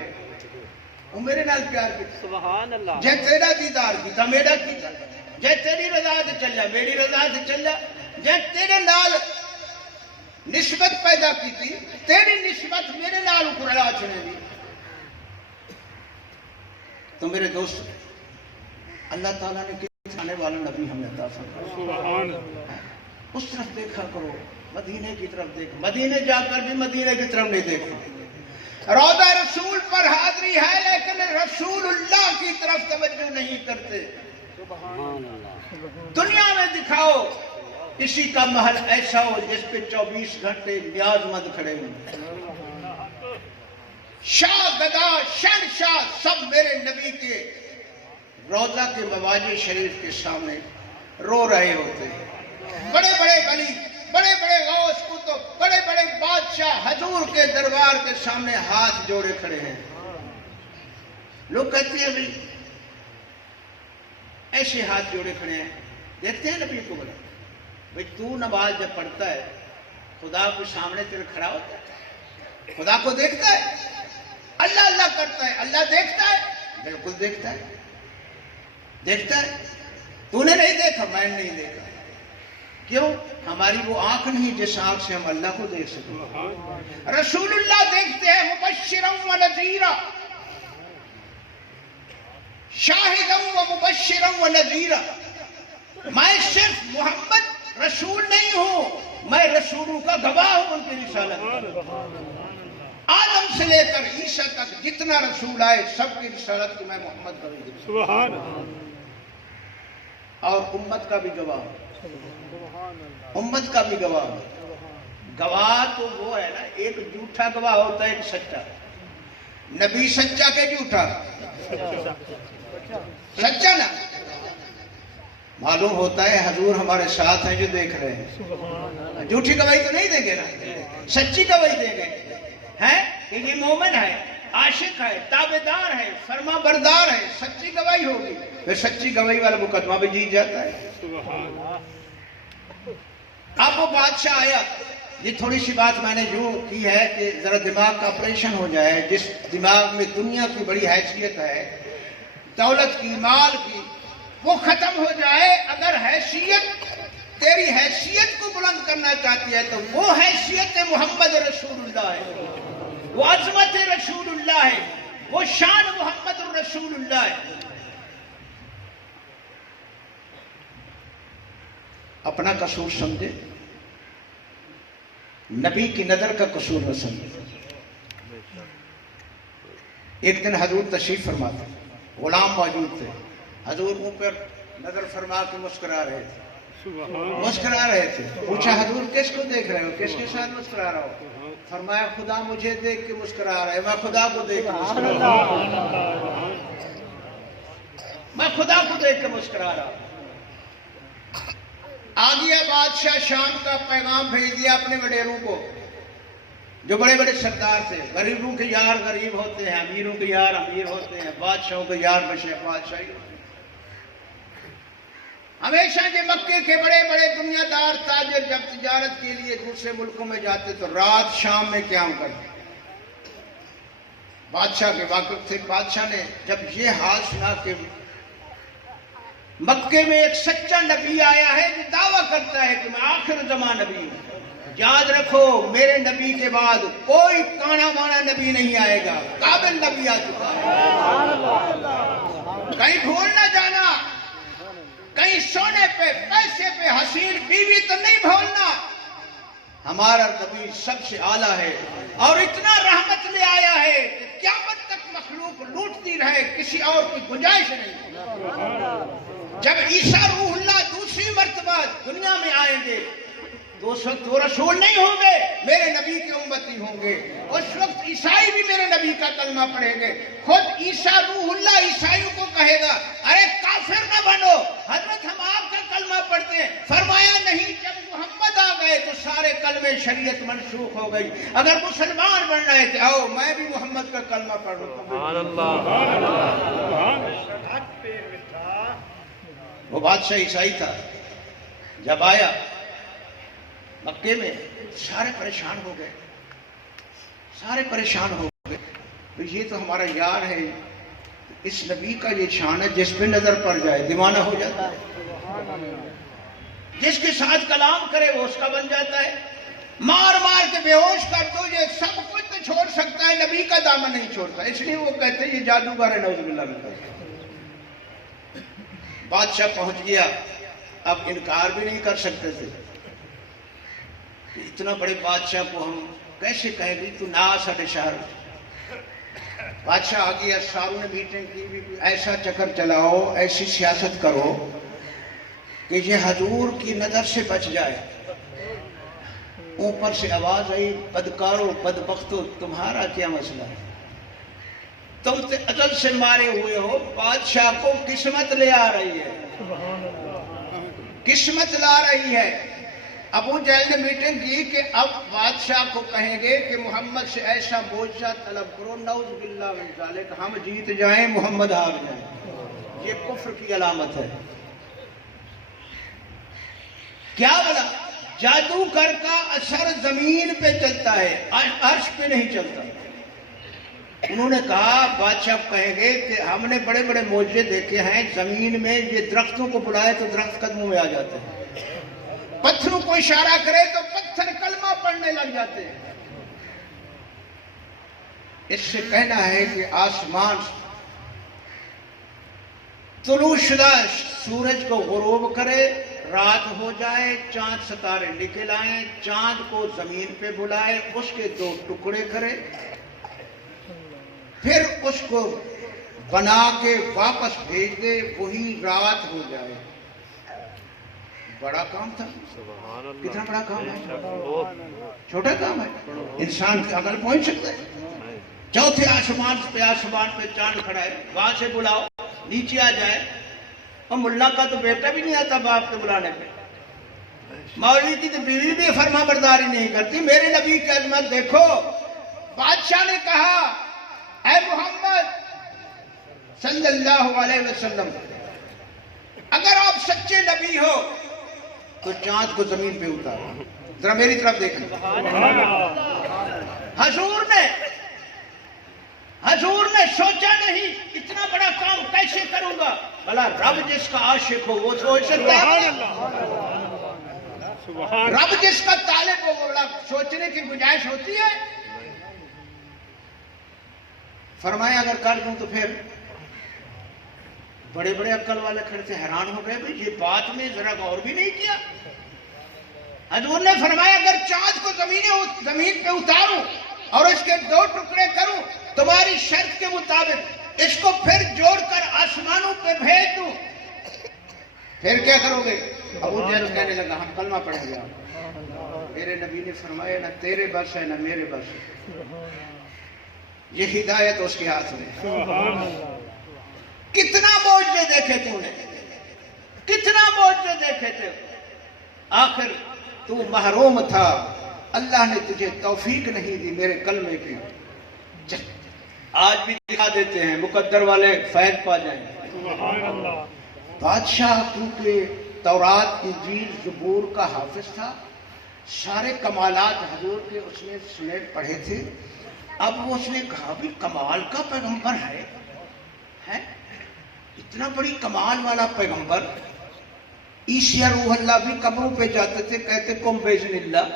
وہ میرے نال پیار کیتا. سبحان اللہ. جے تیرا دیدار کیتا میرا کیتا, جے تیری رضا سے چلیا میری رضا سے چلیا, جے تیرے نال نسبت پیدا کیتی تیری نسبت میرے نال اکرلا چھنے دی. تو میرے دوست اللہ تعالیٰ نے کس آنے والا نبی ہمیں عطا فرمایا. اس طرف دیکھا کرو, مدینے کی طرف دیکھ. مدینے جا کر بھی مدینے کی طرف نہیں دیکھو. روضہ رسول پر حاضری ہے لیکن رسول اللہ کی طرف توجہ نہیں کرتے. دنیا میں دکھاؤ کسی کا محل ایسا ہو جس پہ 24 گھنٹے نیاز مند کھڑے ہوں. شاہ گدا شہنشاہ سب میرے نبی کے روضہ کے مواجہ شریف کے سامنے رو رہے ہوتے. بڑے بڑے ولی, بڑے بڑے غوث کتب, بڑے بڑے بادشاہ حضور کے دربار کے سامنے ہاتھ جوڑے کھڑے ہیں. لوگ کہتے ہیں بھئی ایسے ہاتھ جوڑے کھڑے ہیں. دیکھتے ہیں نبی کو بلا بھئی تو نماز جب پڑھتا ہے خدا کو سامنے تیرے کھڑا ہوتا ہے، خدا کو دیکھتا ہے، اللہ اللہ کرتا ہے، اللہ دیکھتا ہے، بالکل دیکھتا ہے، دیکھتا ہے۔ تو نے نہیں دیکھا، میں نے نہیں دیکھا، کیوں؟ ہماری وہ آنکھ نہیں جس آنکھ سے ہم اللہ کو دیکھ سکیں۔ رسول اللہ دیکھتے ہیں مبشرا و نذیرا، شاہدا و مبشرا و نذیرا۔ میں صرف محمد رسول نہیں ہوں، میں رسولوں کا گواہ ہوں ان کی رسالت۔ آدم سے لے کر عیسیٰ تک جتنا رسول آئے سب کی رسالت کی میں محمد کا بھی سبحان اور امت کا بھی گواہ ہوں، امت کا بھی گواہ ہوں۔ گواہ تو وہ ہے نا، ایک جھوٹا گواہ ہوتا ہے، ایک سچا۔ نبی سچا کہ جھوٹا؟ سچا نا۔ معلوم ہوتا ہے حضور ہمارے ساتھ ہیں جو دیکھ رہے ہیں، جھوٹی گواہی تو نہیں دیں گے نا، سچی گواہی دیں گے ہیں کہ یہ مومن ہے، عاشق ہے، تابعدار ہے، فرما بردار ہے، سچی گواہی ہوگی، پھر سچی گواہی والا مقدمہ بھی جیت جاتا ہے۔ اب وہ بادشاہ آیا، یہ تھوڑی سی بات میں نے یوں کی ہے کہ ذرا دماغ کا آپریشن ہو جائے۔ جس دماغ میں دنیا کی بڑی حیثیت ہے، دولت کی، مال کی، وہ ختم ہو جائے۔ اگر حیثیت تیری حیثیت کو بلند کرنا چاہتی ہے تو وہ حیثیت محمد رسول اللہ ہے، وہ عظمت رسول اللہ ہے، وہ شان محمد رسول اللہ ہے۔ اپنا قصور سمجھے، نبی کی نظر کا قصور نہ سمجھے۔ ایک دن حضور تشریف فرما تھے، غلام موجود تھے، حضور منہ پر نظر فرما کے مسکرا رہے تھے، مسکرا رہے تھے۔ پوچھا حضور کس کو دیکھ رہے ہو، کس کے ساتھ مسکرا رہا ہو؟ فرمایا خدا مجھے دیکھ کے مسکرا رہا ہے، میں خدا کو دیکھ کے مسکرا رہا ہوں، میں خدا کو دیکھ کے مسکرا رہا ہوں۔ آ گیا بادشاہ، شام کا پیغام بھیج دیا اپنے وڈیروں کو جو بڑے بڑے سردار تھے۔ غریبوں کے یار غریب ہوتے ہیں، امیروں کے یار امیر ہوتے ہیں، بادشاہوں کے یار بادشاہی ہوتے ہیں۔ ہمیشہ جو مکے کے بڑے بڑے دنیا دار تاجر جب تجارت کے لیے دوسرے ملکوں میں جاتے تو رات شام میں قیام کرتے۔ بادشاہ کے واقف تھے۔ بادشاہ نے جب یہ حال سنا کہ مکے میں ایک سچا نبی آیا ہے جو دعویٰ کرتا ہے کہ میں آخر زمان نبی ہوں، یاد رکھو میرے نبی کے بعد کوئی کانا مانا نبی نہیں آئے گا، قابل نبی آ چکا ہے، کہیں بھول نہ جانا، کہیں سونے پہ پیسے پہ حسین بیوی تو نہیں بھولنا، ہمارا نبی سب سے اعلیٰ ہے اور اتنا رحمت لے آیا ہے کہ قیامت تک مخلوق لوٹتی رہے، کسی اور کی گنجائش نہیں۔ جب عیسیٰ روح اللہ دوسری مرتبہ دنیا میں آئیں گے تو اس وقت وہ رسول نہیں ہوں گے، میرے نبی کے امتی ہوں گے۔ اس وقت عیسائی بھی میرے نبی کا کلمہ پڑھیں گے۔ خود عیسیٰ روح اللہ عیسائیوں کو کہے گا ارے کافر نہ بنو، حضرت ہم آپ کا کلمہ پڑھتے ہیں۔ فرمایا نہیں، جب محمد آ گئے تو سارے کلمے شریعت منسوخ ہو گئی۔ اگر مسلمان بن رہے تھے آؤ میں بھی محمد کا کلمہ پڑھوں۔ وہ بادشاہ عیسائی تھا، جب آیا مکے میں سارے پریشان ہو گئے، سارے پریشان ہو گئے۔ یہ تو ہمارا یار ہے، اس نبی کا یہ شان ہے جس پہ نظر پڑ جائے دیوانہ ہو جاتا ہے، جس کے ساتھ کلام کرے وہ اس کا بن جاتا ہے، مار مار کے بے ہوش کر دو یہ سب کچھ تو چھوڑ سکتا ہے، نبی کا دامن نہیں چھوڑتا، اس لیے وہ کہتے ہیں یہ جادوگر ہے، نعوذ باللہ من ذالک۔ بادشاہ پہنچ گیا، اب انکار بھی نہیں کر سکتے تھے، اتنا بڑے بادشاہ کو ہم کیسے کہیں گے تو نہ آ ساڑھے شہر۔ بادشاہ آ گیا، ساروں نے میٹنگ کی بھی ایسا چکر چلاؤ، ایسی سیاست کرو کہ یہ حضور کی نظر سے بچ جائے۔ اوپر سے آواز آئی بدکارو بدبختو تمہارا کیا مسئلہ ہے، تم ازل سے مارے ہوئے ہو، بادشاہ کو قسمت لے آ رہی ہے، قسمت لا رہی ہے۔ ابو جہل نے میٹنگ کی کہ اب بادشاہ کو کہیں گے کہ محمد سے ایسا معجزہ طلب کرو، نعوذ باللہ من ذالک، ہم جیت جائیں محمد ہار جائیں، یہ کفر کی علامت ہے۔ کیا بولا؟ جادوگر کا اثر زمین پہ چلتا ہے، عرش پہ نہیں چلتا۔ انہوں نے کہا بادشاہ کہیں گے کہ ہم نے بڑے بڑے معجزے دیکھے ہیں، زمین میں یہ درختوں کو بلائے تو درخت قدموں میں آ جاتے ہیں، پتھروں کو اشارہ کرے تو پتھر کلمہ پڑھنے لگ جاتے ہیں۔ اس سے کہنا ہے کہ آسمان طلوع شدہ سورج کو غروب کرے، رات ہو جائے، چاند ستارے نکل آئیں، چاند کو زمین پہ بلائے، اس کے 2 ٹکڑے کرے، پھر اس کو بنا کے واپس بھیج دے، وہی رات ہو جائے۔ بڑا کام تھا، کتنا بڑا کام ہے، چھوٹا کام ہے، انسان کی عقل پہنچ سکتا ہے۔ چوتھے آسمان پہ چاند کھڑا ہے، وہاں سے بلاؤ، نیچے آ جائے، اور ملا کا تو بیٹا بھی نہیں آتا باپ کے بلانے پہ، مولوی کی تو بیوی بھی فرما برداری نہیں کرتی۔ میرے نبی کی عظمت دیکھو، بادشاہ نے کہا اے محمد صلی اللہ علیہ وسلم، اگر آپ سچے نبی ہو تو چاند کو زمین پہ اتارو، ذرا میری طرف دیکھیں۔ حضور نے سوچا نہیں اتنا بڑا کام کیسے کروں گا، بھلا رب جس کا عاشق ہو وہ سوچ سکتا ہے؟ رب جس کا طالب ہو وہ بڑا سوچنے کی گنجائش ہوتی ہے؟ فرمایا اگر کر دوں تو پھر بڑے بڑے عقل والے کھڑے تھے، حیران ہو گئے، بھئی یہ بات میں ذرا غور بھی نہیں کیا۔ حضور نے فرمایا اگر چاند کو زمین پہ اتاروں اور اس کے 2 ٹکڑے کروں تمہاری شرط کے مطابق، اس کو پھر جوڑ کر آسمانوں پہ بھیج دوں، پھر کیا کرو گے؟ ابو جہل کہنے لگا ہم کلمہ پڑھیں گے۔ میرے نبی نے فرمایا نہ تیرے بس ہے نہ میرے بس ہے، یہ ہدایت اس کے ہاتھ میں۔ کتنا معجزے دیکھے تو نے، کتنا معجزے دیکھے تھے، آخر تو محروم تھا، اللہ نے تجھے توفیق نہیں دی میرے کلمے کی۔ آج بھی دکھا دیتے ہیں، مقدر والے فیض پا جائیں۔ بادشاہ کیونکہ تورات انجیل زبور کا حافظ تھا، سارے کمالات حضور کے اس نے سنے پڑھے تھے۔ اب اس نے کہا بھی کمال کا پیغمبر ہے، اتنا بڑی کمال والا پیغمبر۔ عیسی روح اللہ بھی قبروں پہ جاتے تھے، کہتے کم بیزن اللہ،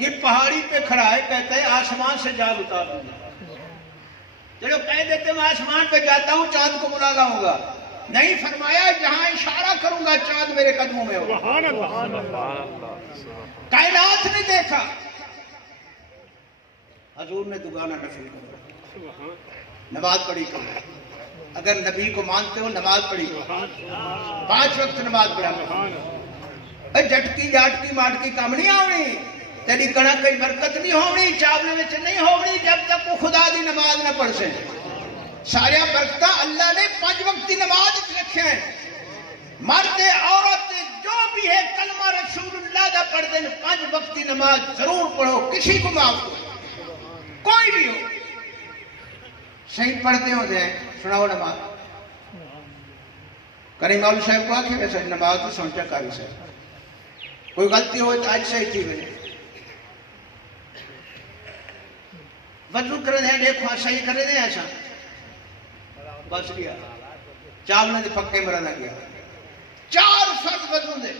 یہ پہاڑی پہ کھڑا ہے، کہتا ہے آسمان سے جال اتار دوں گا۔ چلو کہہ دیتے میں آسمان پہ جاتا ہوں چاند کو بلا لاؤں گا، نہیں، فرمایا جہاں اشارہ کروں گا چاند میرے قدموں میں ہوگا۔ کائنات نے دیکھا، حضور نے دوگانہ نفل کرا، نماز پڑھی کرو، اگر نبی کو مانتے ہو نماز پڑھی کرو، 5 وقت نماز پڑھا، جھٹکی جاٹکی ماٹکی کام نہیں آونی، تیری کڑک کئی برکت نہیں ہونی، چاولے میں نہیں ہونی جب تک وہ خدا دی نماز نہ پڑھ سے۔ سارے برکتہ اللہ نے 5 وقتی نماز رکھے ہیں، مرد عورت جو بھی ہے کلمہ رسول اللہ دا پڑھ دیں، 5 وقتی نماز ضرور پڑھو، کسی کو معاف کرو، کوئی بھی ہو، صحیح پڑھتے ہو جائیں، سناؤ نماز۔ کریم مولوی صاحب کو آکھے ویسے نماز تو سمجھا کاری صاحب، کوئی غلطی ہوئے تو آج صحیح تھی میں وضو کرے دیں، دیکھو صحیح کرے دیں، ایسا بس گیا، چاولنے دے پکے مرنا گیا۔ 4 فرض وضو دے،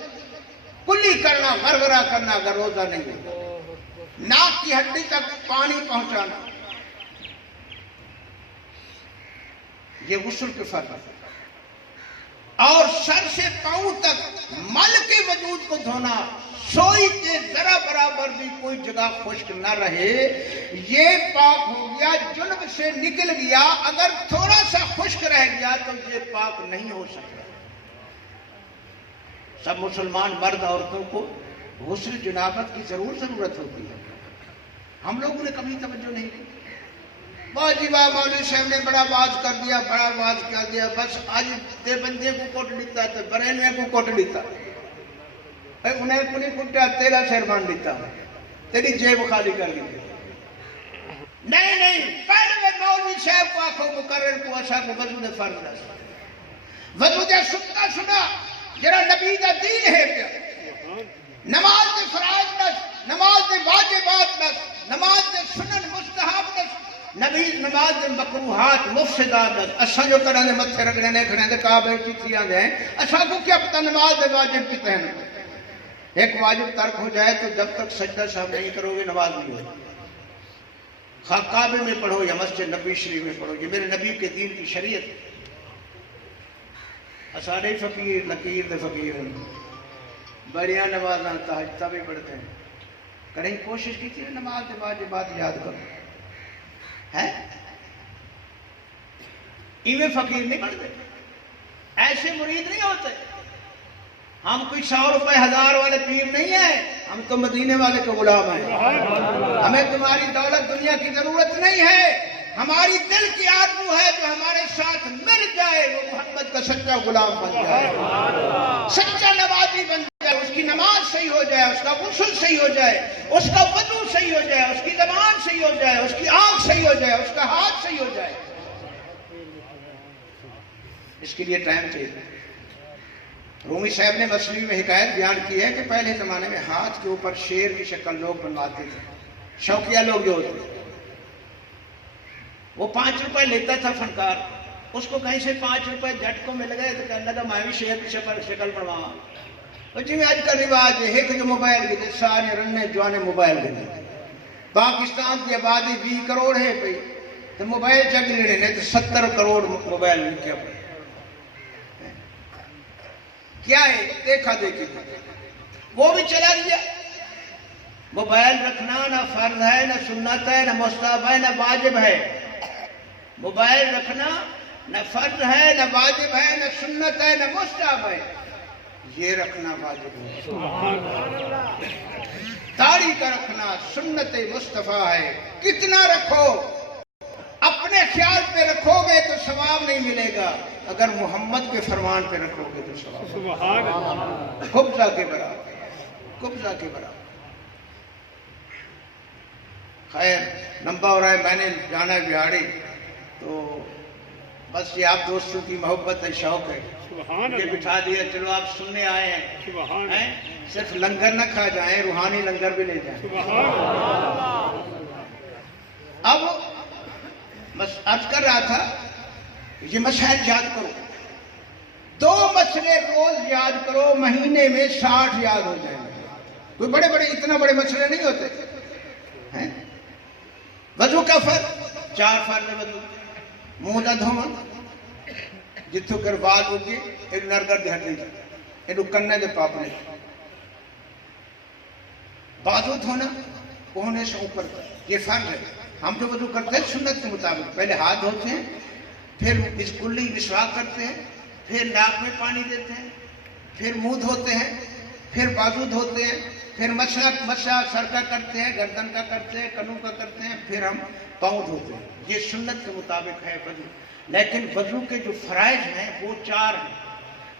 کلی کرنا، غرغرہ کرنا اگر روزہ نہیں ہے، ناک کی ہڈی تک پانی پہنچانا، یہ غسل کے فرض ہے، اور سر سے پاؤں تک مل کے وجود کو دھونا، سوئی کے ذرا برابر بھی کوئی جگہ خشک نہ رہے، یہ پاک ہو گیا، جنب سے نکل گیا، اگر تھوڑا سا خشک رہ گیا تو یہ پاک نہیں ہو سکتا۔ سب مسلمان مرد عورتوں کو غسل جنابت کی ضرورت ہوتی ہے، ہم لوگوں نے کبھی توجہ نہیں کی۔ باجی واہ مولوی صاحب نے بڑا واز کر دیا، بڑا واز کر دیا، بس آج دے بندے کو کوٹ لیتا تو برینوے کو کوٹ لیتا، انہیں کو نہیں کٹیا، تیرا سر بان لیتا، تیری جیب خالی کر لیتا۔ نہیں، پہلے مولوی صاحب کو آنکھوں مقرر کو ایسا کو وضو دے فرض رہا، وضو دے ستا سنا جرا نبی دا دین ہے پیا، نماز دے فرائض دس، نماز دے واجبات دس، نماز دے سنن مستحب دس، نماز دے مکروہات مفسدات دس۔ اساں جو کرنے متھے رگڑے نے کھڑے دے کعبے چیتیاں دے اساں کو کیا پتہ نماز دے واجب کتے ہیں۔ ایک واجب ترک ہو جائے تو جب تک سجدہ صاحب نہیں کرو گے نماز نہیں ہوگی، خواہ کعبے میں پڑھو یا مسجد نبی شریف میں پڑھو، یہ میرے نبی کے دین کی شریعت۔ اساڑے فقیر نکیر دے فقیر ہیں، بڑیاں نمازاں تہجد بھی پڑھتے ہیں، کریں کوشش کی تھی نماز دے واجبات یاد کرو ہے، ایویں فقیر نہیں بڑھتے، ایسے مرید نہیں ہوتے۔ ہم کوئی 100 روپے 1000 والے پیر نہیں ہیں، ہم تو مدینے والے کے غلام ہیں۔ ہمیں تمہاری دولت دنیا کی ضرورت نہیں ہے، ہماری دل کی آرزو ہے جو ہمارے ساتھ مل جائے وہ محمد کا سچا غلام بن جائے، سچا نمازی بن جائے، اس کی نماز صحیح ہو جائے، اس کا غسل صحیح ہو جائے، اس کا وضو صحیح ہو جائے، اس کی زبان صحیح ہو جائے، اس کی آنکھ صحیح ہو جائے، اس کا ہاتھ صحیح ہو جائے۔ اس کے لیے ٹائم چاہیے۔ رومی صاحب نے مسلمی میں حکایت بیان کی ہے کہ پہلے زمانے میں ہاتھ کے اوپر شیر کی شکل لوگ بنواتے تھے، شوقیہ لوگ جو ہوتے تھے، وہ 5 روپے لیتا تھا فنکار، اس کو کہیں سے 5 روپے جھٹ کو مل گئے تو کہنے لگا میں بھی شیر کی شکل بنواؤں۔ اور جی میں آج کا رواج ہے کہ جو موبائل کے سارے رننے جوانے موبائل کے پاکستان کی آبادی 20 کروڑ ہے پہ تو موبائل چل رہے ہیں تو 70 کروڑ موبائل کیا پڑے کیا ہے دیکھا دیکھی وہ بھی چلا گیا۔ موبائل رکھنا نہ فرض ہے نہ سنت ہے نہ مستحب ہے نہ واجب ہے، موبائل رکھنا نہ فرض ہے نہ واجب ہے نہ سنت ہے نہ مستحب ہے، یہ رکھنا واجب ہے۔ داڑھی کا رکھنا سنت مصطفیٰ ہے، کتنا رکھو اپنے خیال پہ رکھو گے تو ثواب نہیں ملے گا، اگر محمد کے فرمان پہ رکھو گے تو ثواب۔ قبضہ کے برابر، قبضہ کے برابر۔ خیر لمبا ہو رہا ہے، میں نے جانا ہے بہاڑی، تو بس یہ آپ دوستوں کی محبت ہے، شوق ہے، یہ بٹھا دیا، چلو آپ سننے آئے ہیں، صرف لنگر نہ کھا جائیں، روحانی لنگر بھی لے جائیں۔ اب بس عرض کر رہا تھا یہ مسائل یاد کرو، 2 مسئلے روز یاد کرو، مہینے میں 60 یاد ہو جائیں گے۔ کوئی بڑے بڑے اتنا بڑے مسئلے نہیں ہوتے ہیں۔ وضو کا فرض 4 فرض وضو، منہ نہ دھونا، جتوں کر بات ہوگی ایک نرگر دے ہٹنے کا، ایک کنے دے پاپنے، بازو دھونا کوہنے سے اوپر، یہ فرض ہے۔ ہم جو وضو کرتے ہیں سنت کے مطابق، پہلے ہاتھ دھوتے ہیں، پھر کلی مسواک کرتے ہیں، پھر ناک میں پانی دیتے ہیں، پھر منہ دھوتے ہیں، پھر بازو دھوتے ہیں، پھر مسا سر کا کرتے ہیں، گردن کا کرتے ہیں، کنوں کا کرتے ہیں، پھر ہم پاؤں دھوتے ہیں۔ یہ سنت کے مطابق ہے وضو۔ لیکن وضو کے جو فرائض ہیں وہ 4 ہیں۔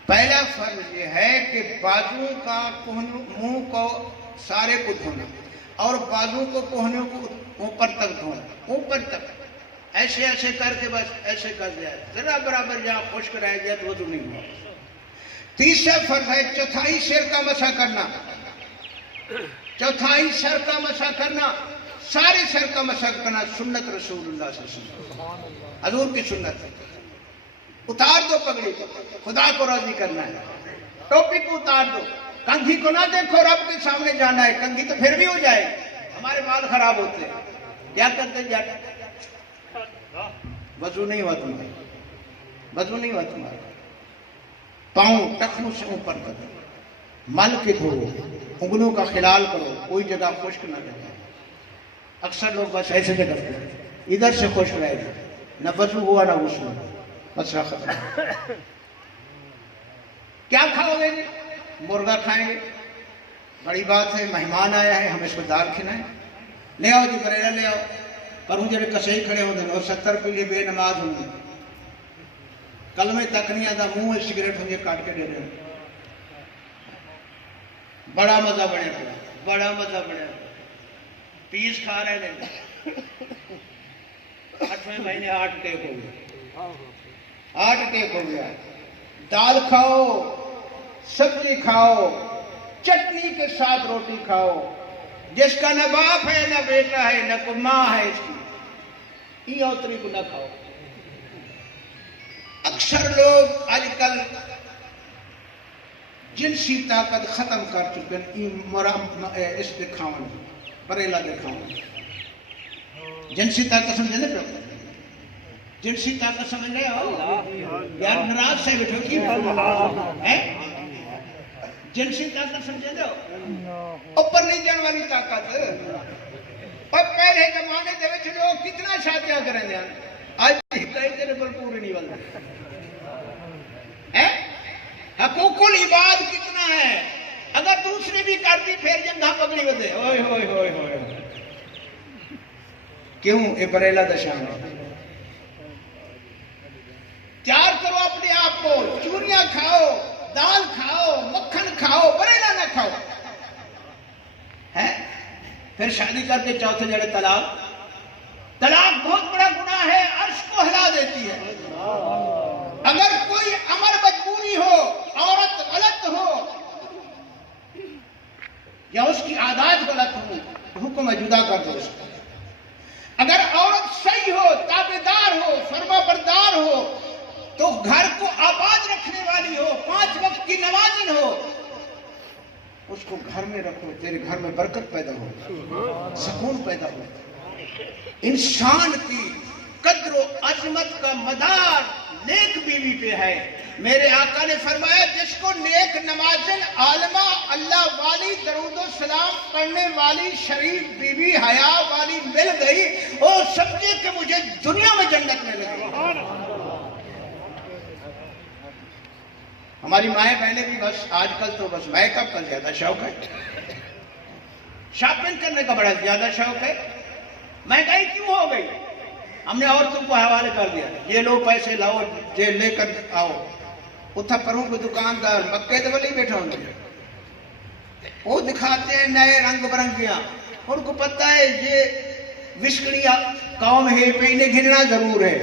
پہلا فرض یہ ہے کہ بازو کا منہ کو سارے کو دھونا، اور بازو کو کوہنوں کو اوپر تک دھونا، اوپر تک ایسے ایسے کر کے بس ایسے کر دیا، ذرا برابر جہاں خشک رہ گیا تو وضو نہیں ہوا۔ تیسرا فرض ہے چوتھائی سر کا مسح کرنا، چوتھائی سر کا مسح کرنا، سارے سر کا مسح کرنا، سنت رسول اللہ صلی اللہ علیہ وسلم، حضور کی سنت ہے۔ اتار دو پگڑی، خدا کو راضی کرنا ہے، ٹوپی کو اتار دو، کنگھی کو نہ دیکھو، رب کے سامنے جانا ہے، کنگھی تو پھر بھی ہو جائے، ہمارے بال خراب ہوتے ہیں، کیا کرتے ہیں جاتے، وضو نہیں ہوا تمہارا، وضو نہیں ہوا تمہارا۔ پاؤں ٹخنوں سے اوپر کرو، مل کے دھوؤ، انگلوں کا خلال کرو، کوئی جگہ خشک نہ رہے۔ اکثر لوگ بس ایسے سے کرتے ہیں، ادھر سے خشک رہے گا، نہ وضو ہوا نہ غسل ہوا، مسئلہ ختم۔ کیا کھاؤ گے؟ مرغا کھائیں گے، بڑی بات ہے، مہمان آیا ہے، ہم اس کو دال کھلائیں، لے آؤ جی بریلا لے آؤ، پر ہوں جب کسے کھڑے ہوں گے اور 70 کے لیے بے نماز ہوں گے، کلمے تک نہیں آتا، منہ سگریٹ ہوں گے کاٹ کے دے رہے ہیں، بڑا مزہ بڑھے گا، بڑا مزہ بڑھے گا، پیس کھا رہے ہیں، 8ویں مہینے ہارٹ اٹیک ہو گیا، ہارٹ اٹیک ہو گیا۔ دال کھاؤ، سبزی کھاؤ، چٹنی کے ساتھ روٹی کھاؤ، جس کا نہ باپ ہے نہ بیٹا ہے نہ کوئی ماں ہے اس کی، یہ اوتری کو نہ کھاؤ۔ اکثر لوگ آج کل جنسی طاقت ختم کر چکے ہیں، اس دے کھاؤں بریلا دے کھاؤں جنسی طاقت سمجھے نا، جنسی طاقت سمجھ لے آؤ یار، ناراض سے بیٹھو کی جنسی طاقت سمجھے دو، اوپر نہیں جان والی طاقت۔ اور پہلے زمانے دے وچ لوگ کتنا شادیاں کریں دے، آج کئی تیرے پر پوری نہیں بنتے۔ حقوق العباد کتنا ہے، اگر دوسری بھی کرتی پھر جنگا پگڑی بدے، ہوئے ہوئے ہوئے ہوئے، کیوں؟ اے بریلا دشان ہے۔ تیار کرو اپنے آپ کو، چوریاں کھاؤ، دال کھاؤ، مکھن کھاؤ، بریلا نہ کھاؤ، پھر شادی کر کے چوتھے جڑے طلاق۔ طلاق بہت بڑا گناہ ہے، عرش کو ہلا دیتی ہے۔ اگر کوئی امر مجبوری ہو، عورت غلط ہو یا اس کی عادات غلط ہو، حکم ہے جدا کر دو اس کو۔ اگر عورت صحیح ہو، تابعدار ہو، فرما بردار ہو، تو گھر کو آباد رکھنے والی ہو، 5 وقت کی نمازن ہو، اس کو گھر میں رکھو، تیرے گھر میں برکت پیدا ہو، سکون پیدا ہو۔ انسان کی قدر و عظمت کا مدار نیک بیوی پہ ہے۔ میرے آقا نے فرمایا جس کو نیک نمازن، عالمہ، اللہ والی، درود و سلام پڑھنے والی، شریف بیوی، حیا والی مل گئی، وہ سمجھے کہ مجھے دنیا میں جنت مل گئی۔ ہماری مائیں بہنیں بھی بس آج کل تو بس میک اپ کا زیادہ شوق ہے، شاپنگ کرنے کا بڑا زیادہ شوق ہے۔ مہنگائی کیوں ہو گئی؟ ہم نے عورتوں کو حوالے کر دیا، یہ لو پیسے لاؤ، یہ لے کر آؤ۔ اتھا پروں کو دکاندار مکے دے والی بیٹھا ہوں گے، وہ دکھاتے ہیں نئے رنگ برنگیاں، ان کو پتہ ہے یہ وشکڑیا قوم ہے، پہ انہیں گھننا ضرور ہے۔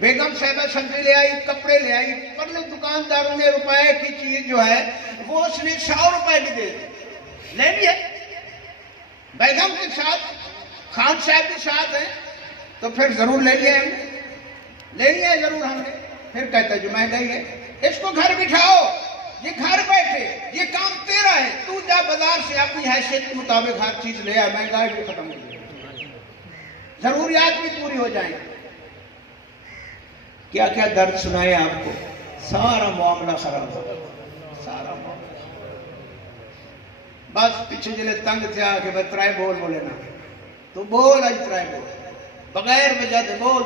بیگم صاحبہ سبزی لے آئی، کپڑے لے آئی، پرلے دکانداروں نے روپے کی چیز جو ہے وہ اس نے 100 روپے کی دے دی، لے لیے۔ بیگم کے ساتھ خان صاحب کے ساتھ ہیں تو پھر ضرور لے لیے ہم نے، لے لیے ضرور ہم نے۔ پھر کہتا ہے جو مہنگائی ہے، اس کو گھر بٹھاؤ، یہ گھر بیٹھے، یہ کام تیرا ہے، تو جا بازار سے اپنی حیثیت کے مطابق ہر چیز لے آئے، مہنگائی بھی ختم ہو جائے، ضروریات بھی پوری ہو جائیں۔ کیا کیا درد سنائے آپ کو، سارا معاملہ خراب ہو، سارا معاملہ۔ بس پیچھے جلے تنگ تھے آ کے بھائی ترائے بول بولے نا، تو بول آج ترائے بول، بغیر وجہ دے بول۔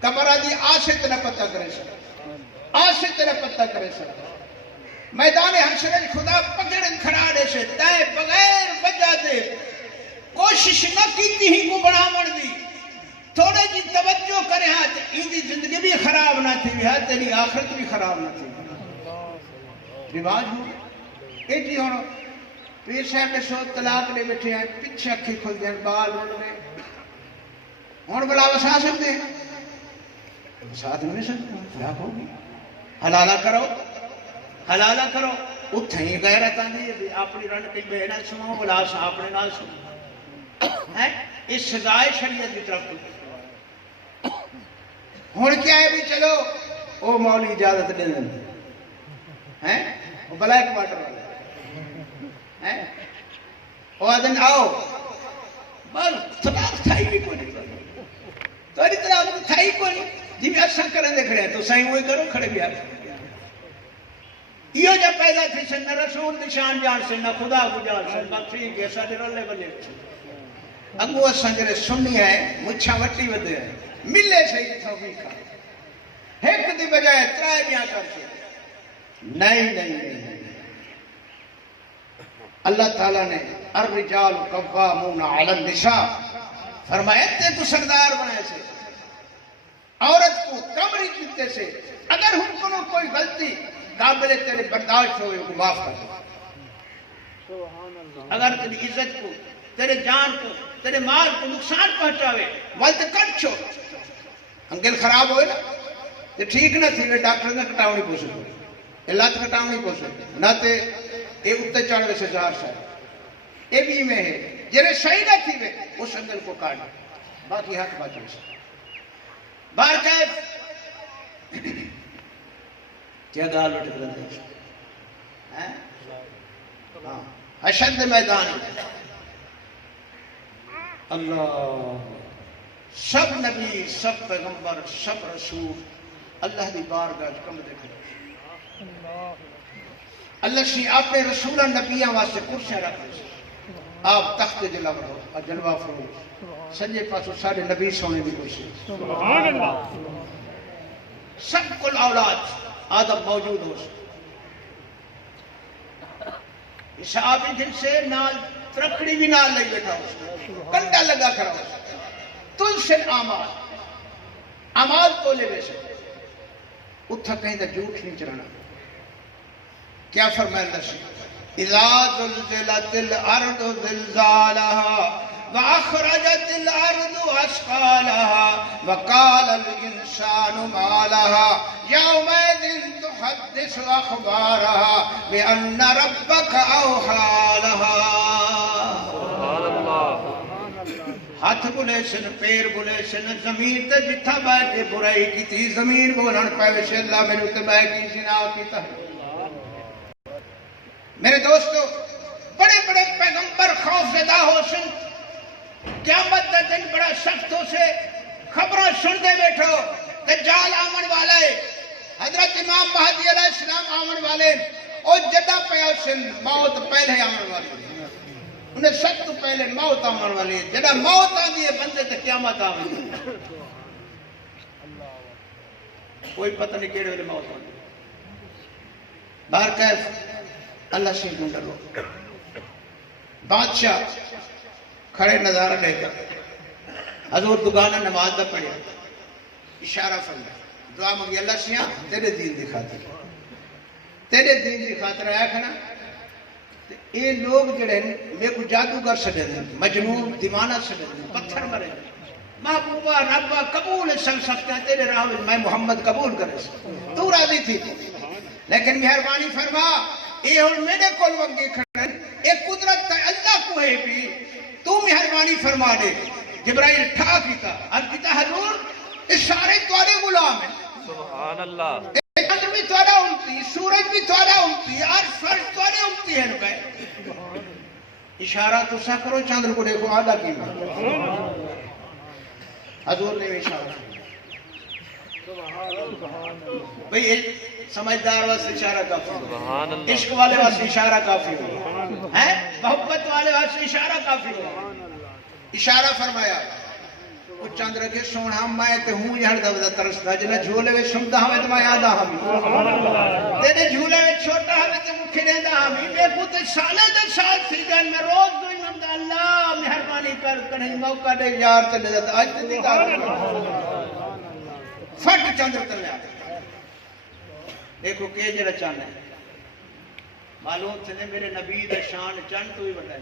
کمرہ دی آسے تیرا پتہ کرے سکتا، آسے تیرا پتہ کرے سکتا، میدان حشر خدا پکڑن کھڑا دے سے تائے بغیر وجہ دے کوشش نہ کیتی ہی کو بڑا مر دی، تھوڑے جی توجہ کرے ہاں اندی زندگی بھی خراب نہ تھی ہے، تیری آخرت بھی خراب نہ تھی۔ رواج ہو ایک ہی ہونا، پیر صاحب نے سو طلاق لے بیٹھے ہیں، پچھے اکھی کھل دیں، بال اڑ گئے، ہون بلا وسا سکتے ہیں، ساتھ میں سکتے ہیں، طلاق ہوگی، حلالہ کرو، حلالہ کرو۔ اتھیں ہی غیرت آندھی ہے، اپنی رن کی بے نہ سنو، بلا سا اپنے نہ سنو، اس سزائے شریعت کی طرف کو۔ ہون کیا ہے بھی چلو، او مولی اجازت دے دیں، وہ بلیک واٹر والے، وہ آدھن آؤ، بس طلاق تھائی بھی کوئی نہیں، تو اری طلاق تھائی کوئی نہیں، جی بھی اچھا کریں دے کھڑے ہیں تو صحیح ہوئی کرو، کھڑے بھی آپ یہ جب پیدا تھی سے نہ رسول نشان جان سے نہ خدا کو جان سے نہ ٹھیک ہے سارے رولے بلے اگو سنجرے سننی ہے مچھا وٹی ودے ہے ملے صحیح توفیق ایک دی بجائے ترائے بیاں کر کے نہیں اللہ تعالیٰ نے الرجال قوامون علی النساء فرمایا تے تو سردار بنائے سے عورت کو کمری کیتے سے اگر ہم کو کوئی غلطی قابل تیرے برداشت ہوئے کو معاف کر دو اگر تیری عزت کو تیرے جان کو تیرے مال کو نقصان پہنچاوے والت کٹ چھو انگل خراب ہوئے نا تو ٹھیک نہ تھی ڈاکٹر نے کٹاؤ نہیں پوچھ سکتے اللہ تو کٹاؤ نہیں پوچھ سکتے نہ تے اے اتنے چڑھ ویسے 1000 سال اے بھی میں ہے جنہیں شہید تھی وے اس انگل کو کاٹ باقی ہاتھ باقی سے بار کیف کیا گال اٹھ کر دے اشد میدان اللہ سب نبی سب پیغمبر سب رسول اللہ دی بارگاہ کم دیکھو اللہ سی اپنے رسولہ نبیاں واسطے کرسیاں رکھے آپ تخت جلوہ رہو اور جلوہ فروغ سنجے پاسو سارے نبی سونے بھی کرسی سبحان اللہ سب کل اولاد آدم موجود ہو صحابی دل سے نال ترکڑی بھی نال لئی بیٹھا ہو کنڈا لگا کھڑا ہو تل سے عمال تو لے بیسے اتھا کہیں تا جھوٹ نہیں چلانا کیا فرمائے اللہ سے اذا زلزلت الارض زلزالها واخرجت الارض اثقالها وقال الانسان ما لها يومئذ تحدث اخبارها بان ربك اوحى لها سبحان اللہ ہاتھ بلے سن پیر بلے سن زمین تے جتھا بیٹھے برائی کی تھی زمین بولن پہ سے اللہ میرے تے بیٹھ کی زنا کیتا ہے میرے دوستو بڑے بڑے پیغمبر خوف زدہ ہو سن قیامت دا دن بڑا سخت ہو سے خبروں سن دے بیٹھو دجال آمن والے حضرت امام مہدی علیہ السلام آمن والے اور جدہ پہ سن موت پہلے آمن والے انہیں سب تو پہلے موت آمن والی ہے جدہ موت آدھی ہے بندے تو قیامت آمن کوئی پتہ نہیں کیڑے والے موت آمن باہر کیف اللہ سے ڈھونڈ لو بادشاہ کھڑے نظارہ لے کر حضور دگانہ نماز دا پڑھیا اشارہ فرمایا دعا مانگی اللہ سے تیرے دین دی خاطر تیرے دین دی خاطر آیا کھنا یہ لوگ جڑے میں کو جادوگر سڑے دیں مجنون دیوانہ سڑے دیں پتھر مرے محبوبہ ربہ قبول سن سکتے ہیں تیرے راہ میں محمد قبول کرے تو راضی تھی لیکن مہربانی فرما اے اور میرے کول وگے کھڑے اے قدرت تا اللہ کو ہے بھی تو مہربانی فرما دے جبرائیل ٹھا کیتا اب کیتا حضور اس سارے توارے غلام ہیں سبحان اللہ چندر بھی توارا امتی سورج بھی توارا امتی اور فرش توارے امتی ہے نبے اشارہ تو سا کرو چندر کو دیکھو آدھا کی حضور نے اشارہ بھئی سمجھدار واسطے اشارہ کافی ہو عشق والے واسطے اشارہ کافی ہو محبت والے واسطے اشارہ کافی ہو اشارہ فرمایا وہ چند رکھے سونا میں تے ہوں جہاں دا ترستا جنہ جھولے وے سمدہ ہمیں تو میں آدھا ہمیں تیرے جھولے وے چھوٹا ہمیں تو مکھے دیندہ ہمیں میں پوتے سالے در سال تھی جان میں روز دوئی مندہ اللہ مہربانی کر کنہیں موقع دے یار چلے جاتا آج تے دیدار فٹ چندر تلے آتا دیکھو کہ جڑا چاند ہے معلوم سے نے میرے نبی دا شان چاند تو ہی بتائے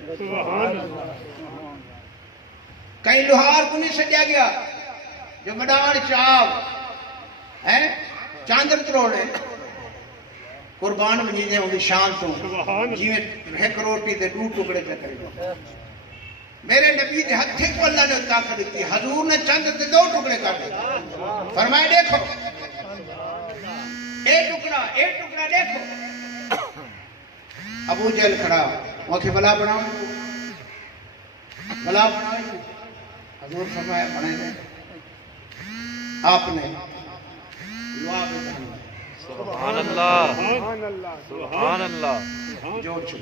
کہیں لوہار کو نہیں سجا گیا جو مڈان چاو چاندر تروڑے قربان بنی دے ہوندی شان تو جیویں ایک روٹی دے دو ٹکڑے پہ کرے میرے نبی دے ہتھے کو اللہ نے طاقت دیتی حضور نے چاند دے 2 ٹکڑے کر دے فرمائے دیکھو ایک ٹکڑا دیکھو ابو جہل کھڑا وہاں کی بلا بناؤں حضور فرمایا بنائے دیں آپ نے لعاب دہن سبحان اللہ سبحان اللہ جوڑ چھو